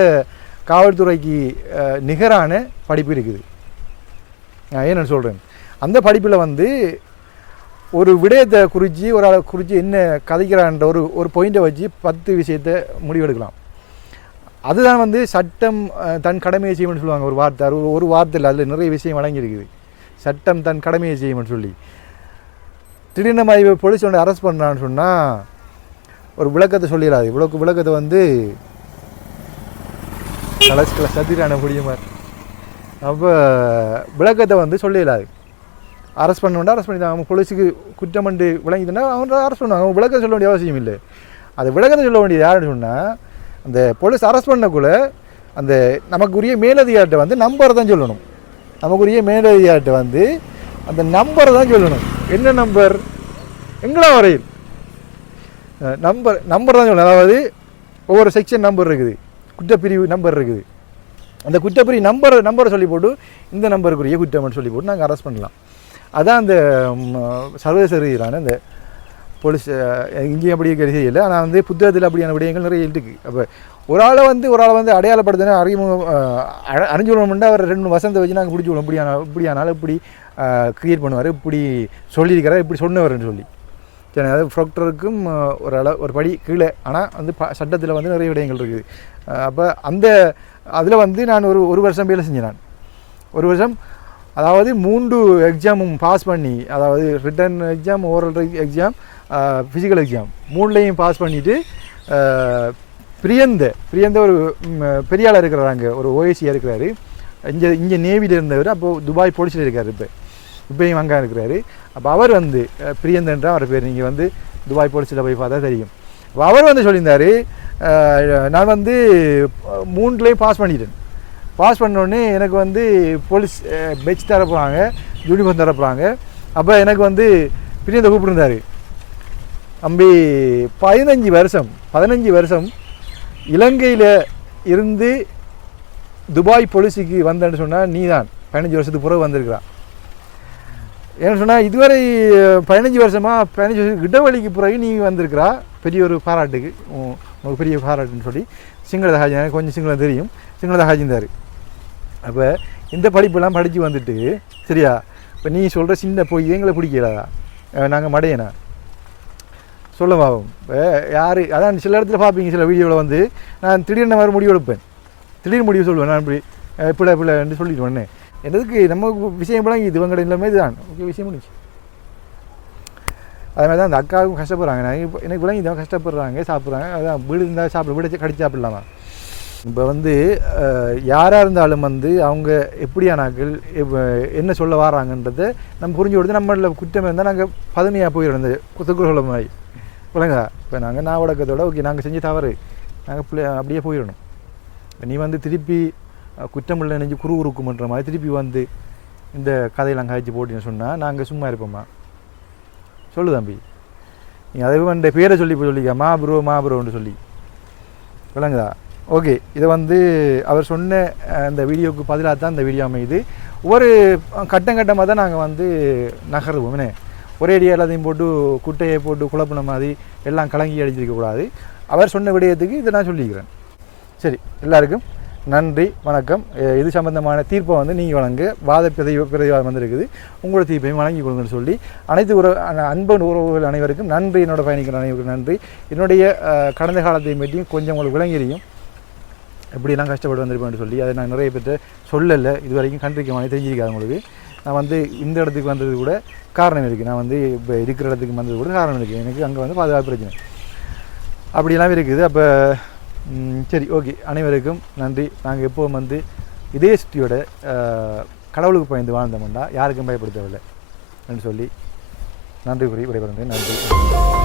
காவல்துறைக்கு நிகரான படிப்பு இருக்குது. ஏன்னு சொல்கிறேன், அந்த படிப்பில் வந்து ஒரு விடயத்தை குறித்து ஒரு ஆளை குறித்து என்ன கதைக்கிறான்ற ஒரு பாயிண்ட்டை வச்சு 10 விஷயத்தை முடிவெடுக்கலாம். அதுதான் வந்து சட்டம் தன் கடமையை செய்யும்னு சொல்லுவாங்க. ஒரு வார்த்தையில் அதில் நிறைய விஷயம் வழங்கியிருக்குது. சட்டம் தன் கடமையை செய்யும்னு சொல்லி திடீர்னு போலீஸ் வந்து அரெஸ்ட் பண்ணுறான்னு சொன்னால் ஒரு விளக்கத்தை சொல்லிடாது. விளக்கத்தை வந்து கலர்ஸ் சத்திரான முடியுமார். அப்போ விளக்கத்தை வந்து சொல்லலாது. அரெஸ்ட் பண்ணணுன்னா அரெஸ்ட் பண்ணி தான் அவன் போலீஸுக்கு குற்றமண்டு விளங்கிதுன்னா அவன் அரெஸ்ட் பண்ணுவாங்க. அவன் விளக்கம் சொல்ல வேண்டிய அவசியம் இல்லை. அது விளக்கத்தை சொல்ல வேண்டியது யாருன்னு சொன்னால் அந்த போலீஸ் அரெஸ்ட் பண்ணக்குள்ள அந்த நமக்குரிய மேலதிகாரிட்ட வந்து நம்பரை தான் சொல்லணும். நமக்குரிய மேலதிகாரிட்ட வந்து அந்த நம்பரை தான் சொல்லணும். என்ன நம்பர்? எங்கெல்லாம் வரையில் நம்பர் தான் சொல்லணும். அதாவது ஒவ்வொரு செக்ஷன் நம்பர் இருக்குது, குற்றப்பிரிவு நம்பர் இருக்குது. அந்த குற்றப்பிரிவு நம்பரை சொல்லி போட்டு இந்த நம்பருக்குரிய குற்றம்னு சொல்லி போட்டு நாங்கள் அரெஸ்ட் பண்ணலாம். அதான் அந்த சர்வதேச ரீதியிலான இந்த போலீஸ் இங்கேயும் அப்படி செய்யலை. ஆனால் வந்து புத்தகத்தில் அப்படியான விடயங்கள் நிறைய இருக்குது. அப்போ ஒரு ஆளை வந்து அடையாளப்படுத்தினா அறிஞ்சுக்கணும்னா அவர் 2 வசந்த வச்சு நாங்கள் பிடிச்சி விடுவோம். இப்படியானாலும் இப்படி கிரியேட் பண்ணுவார், இப்படி சொல்லியிருக்கிறார், இப்படி சொன்னவர்னு சொல்லி. சரி, அதாவது ப்ரொக்டருக்கும் ஒரு படி கீழே. ஆனால் வந்து சட்டத்தில் வந்து நிறைய விடயங்கள் இருக்குது. அப்போ அந்த அதில் வந்து நான் ஒரு வருஷம் வேலை செஞ்சேன். நான் 1 வருஷம், அதாவது 3 எக்ஸாமும் பாஸ் பண்ணி, அதாவது written exam, oral exam, physical exam 3லையும் பாஸ் பண்ணிவிட்டு பிரியந்த ஒரு பெரிய ஆளாக இருக்கிறாங்க, ஒரு ஓஎஸ்சியாக இருக்கிறாரு. இங்கே நேவியில் இருந்தவர், அப்போது துபாய் போலீஸில் இருக்கார். இப்போயும் அங்கே இருக்கிறாரு. அப்போ அவர் வந்து பிரியந்தன்ற அவர் பேர், நீங்கள் வந்து துபாய் போலீஸில் போய் பார்த்தா தெரியும். அப்போ அவர் வந்து சொல்லியிருந்தார், நான் வந்து 3லையும் பாஸ் பண்ணிட்டேன். பாஸ் பண்ணோடனே எனக்கு வந்து போலீஸ் பெட்ச் தரப்போகிறாங்க, யூனிஃபார்ம் தரப்போகிறாங்க. அப்போ எனக்கு வந்து பிரியந்த கூப்பிட்டுருந்தார், அம்பி 15 வருஷம் இலங்கையில் இருந்து துபாய் போலீஸுக்கு வந்தேன்னு சொன்னால் நீ தான் 15 வருஷத்துக்கு பிறகு வந்திருக்கிறான். ஏன்னு சொன்னால் இதுவரை 15 வருஷம் இடைவெளிக்கு பிறகு நீ வந்திருக்கிறா. பெரிய ஒரு பாராட்டுக்கு, உங்களுக்கு பெரிய பாராட்டுன்னு சொல்லி சிங்கள ஹாஜி, எனக்கு கொஞ்சம் சிங்களம் தெரியும், சிங்கள ஹாஜிந்தார். அப்போ இந்த படிப்பெல்லாம் படித்து வந்துட்டு சரியா, இப்போ நீ சொல்கிற சின்ன போய் எங்களை பிடிக்கலதா, நாங்கள் மடையனா சொல்ல பாவம். இப்போ யார் அதான் சில இடத்துல பார்ப்பீங்க, சில வீடியோவில் வந்து நான் திடீர்னு மாதிரி முடிவு எடுப்பேன், திடீர்னு முடிவு சொல்லுவேன். நான் இப்படி பிள்ளைன்னு சொல்லிட்டு வந்தேன். என்னதுக்கு நம்ம விஷயம் படம் இது இவங்கட எல்லாமே இதுதான். ஓகே, விஷயம் முடிச்சு. அது மாதிரி தான் அந்த அக்காவுக்கும் கஷ்டப்படுறாங்க. நான் இப்போ எனக்கு விளங்கி தான் கஷ்டப்படுறாங்க, சாப்பிட்றாங்க. அதான் வீடு இருந்தால் வீடு கடிச்சு சாப்பிடலாமா. இப்போ வந்து யாராக இருந்தாலும் வந்து அவங்க எப்படியானாக்கள் என்ன சொல்ல வராங்கன்றதை நம்ம புரிஞ்சு கொடுத்து நம்மள குற்றம் இருந்தால் நாங்கள் பதுமையாக போயிடும். இந்த குத்துக்குள் சொல்ல மாதிரி விளங்கா. இப்போ நாங்கள் நான் வழக்கத்தோட ஓகே நாங்கள் செஞ்சு தவறு, நாங்கள் அப்படியே போயிடணும். நீ வந்து திருப்பி குற்றமில்லை நினைஞ்சு குறுகுறுக்குமன்ற மாதிரி திருப்பி வந்து இந்த கதையெல்லாம் காய்ச்சி போட்டின்னு சொன்னால் நாங்கள் சும்மா இருப்போம்மா? சொல்லு தம்பி, நீ அதை வந்து பேரை சொல்லி போய் சொல்லிக்க மாபுரோன்னு சொல்லி விளங்குதா? ஓகே, இதை வந்து அவர் சொன்ன அந்த வீடியோவுக்கு பதிலாக தான் இந்த வீடியோ அமையுது. ஒவ்வொரு கட்டமாக தான் நாங்கள் வந்து நகருவோம். என்ன ஒரே அடியாக எல்லாத்தையும் போட்டு குட்டையை போட்டு குழப்பின மாதிரி எல்லாம் கலங்கி அடிச்சிருக்கக்கூடாது. அவர் சொன்ன விடயத்துக்கு இதை நான் சொல்லிக்கிறேன். சரி, எல்லாருக்கும் நன்றி, வணக்கம். இது சம்பந்தமான தீர்ப்பை வந்து நீங்கள் வழங்க வாத பிரதிவாதம் வந்திருக்குது, உங்களோட தீர்ப்பையும் வழங்கி கொடுங்கன்னு சொல்லி அனைத்து அன்பு உறவுகள் அனைவருக்கும் நன்றி. என்னோட பயணிக்கிற அனைவருக்கும் நன்றி. என்னுடைய கடந்த காலத்தை பற்றியும் கொஞ்சம் உங்களுக்கு விளங்கியும் எப்படிலாம் கஷ்டப்பட்டு வந்திருப்பேன்னு சொல்லி அதை நான் நிறைய பேர்ட்ட சொல்லலை இது வரைக்கும். கண்ட்ரிக்கு வாங்கி தெரிஞ்சிருக்காது உங்களுக்கு. நான் வந்து இந்த இடத்துக்கு வந்தது கூட காரணம் இருக்குது, நான் வந்து இப்போ இருக்கிற இடத்துக்கு வந்தது கூட காரணம் இருக்குது. எனக்கு அங்கே வந்து பாதுகாப்பு பிரச்சனை அப்படியெல்லாம் இருக்குது. அப்போ சரி, ஓகே, அனைவருக்கும் நன்றி. நாங்கள் எப்போவும் வந்து இதே சுற்றியோட கடவுளுக்கு பயந்து வாழ்ந்தோம்னா யாருக்கும் பயப்படுத்தவில்லை என்று சொல்லி நன்றி கூறி விடைபெறுகிறேன். நன்றி.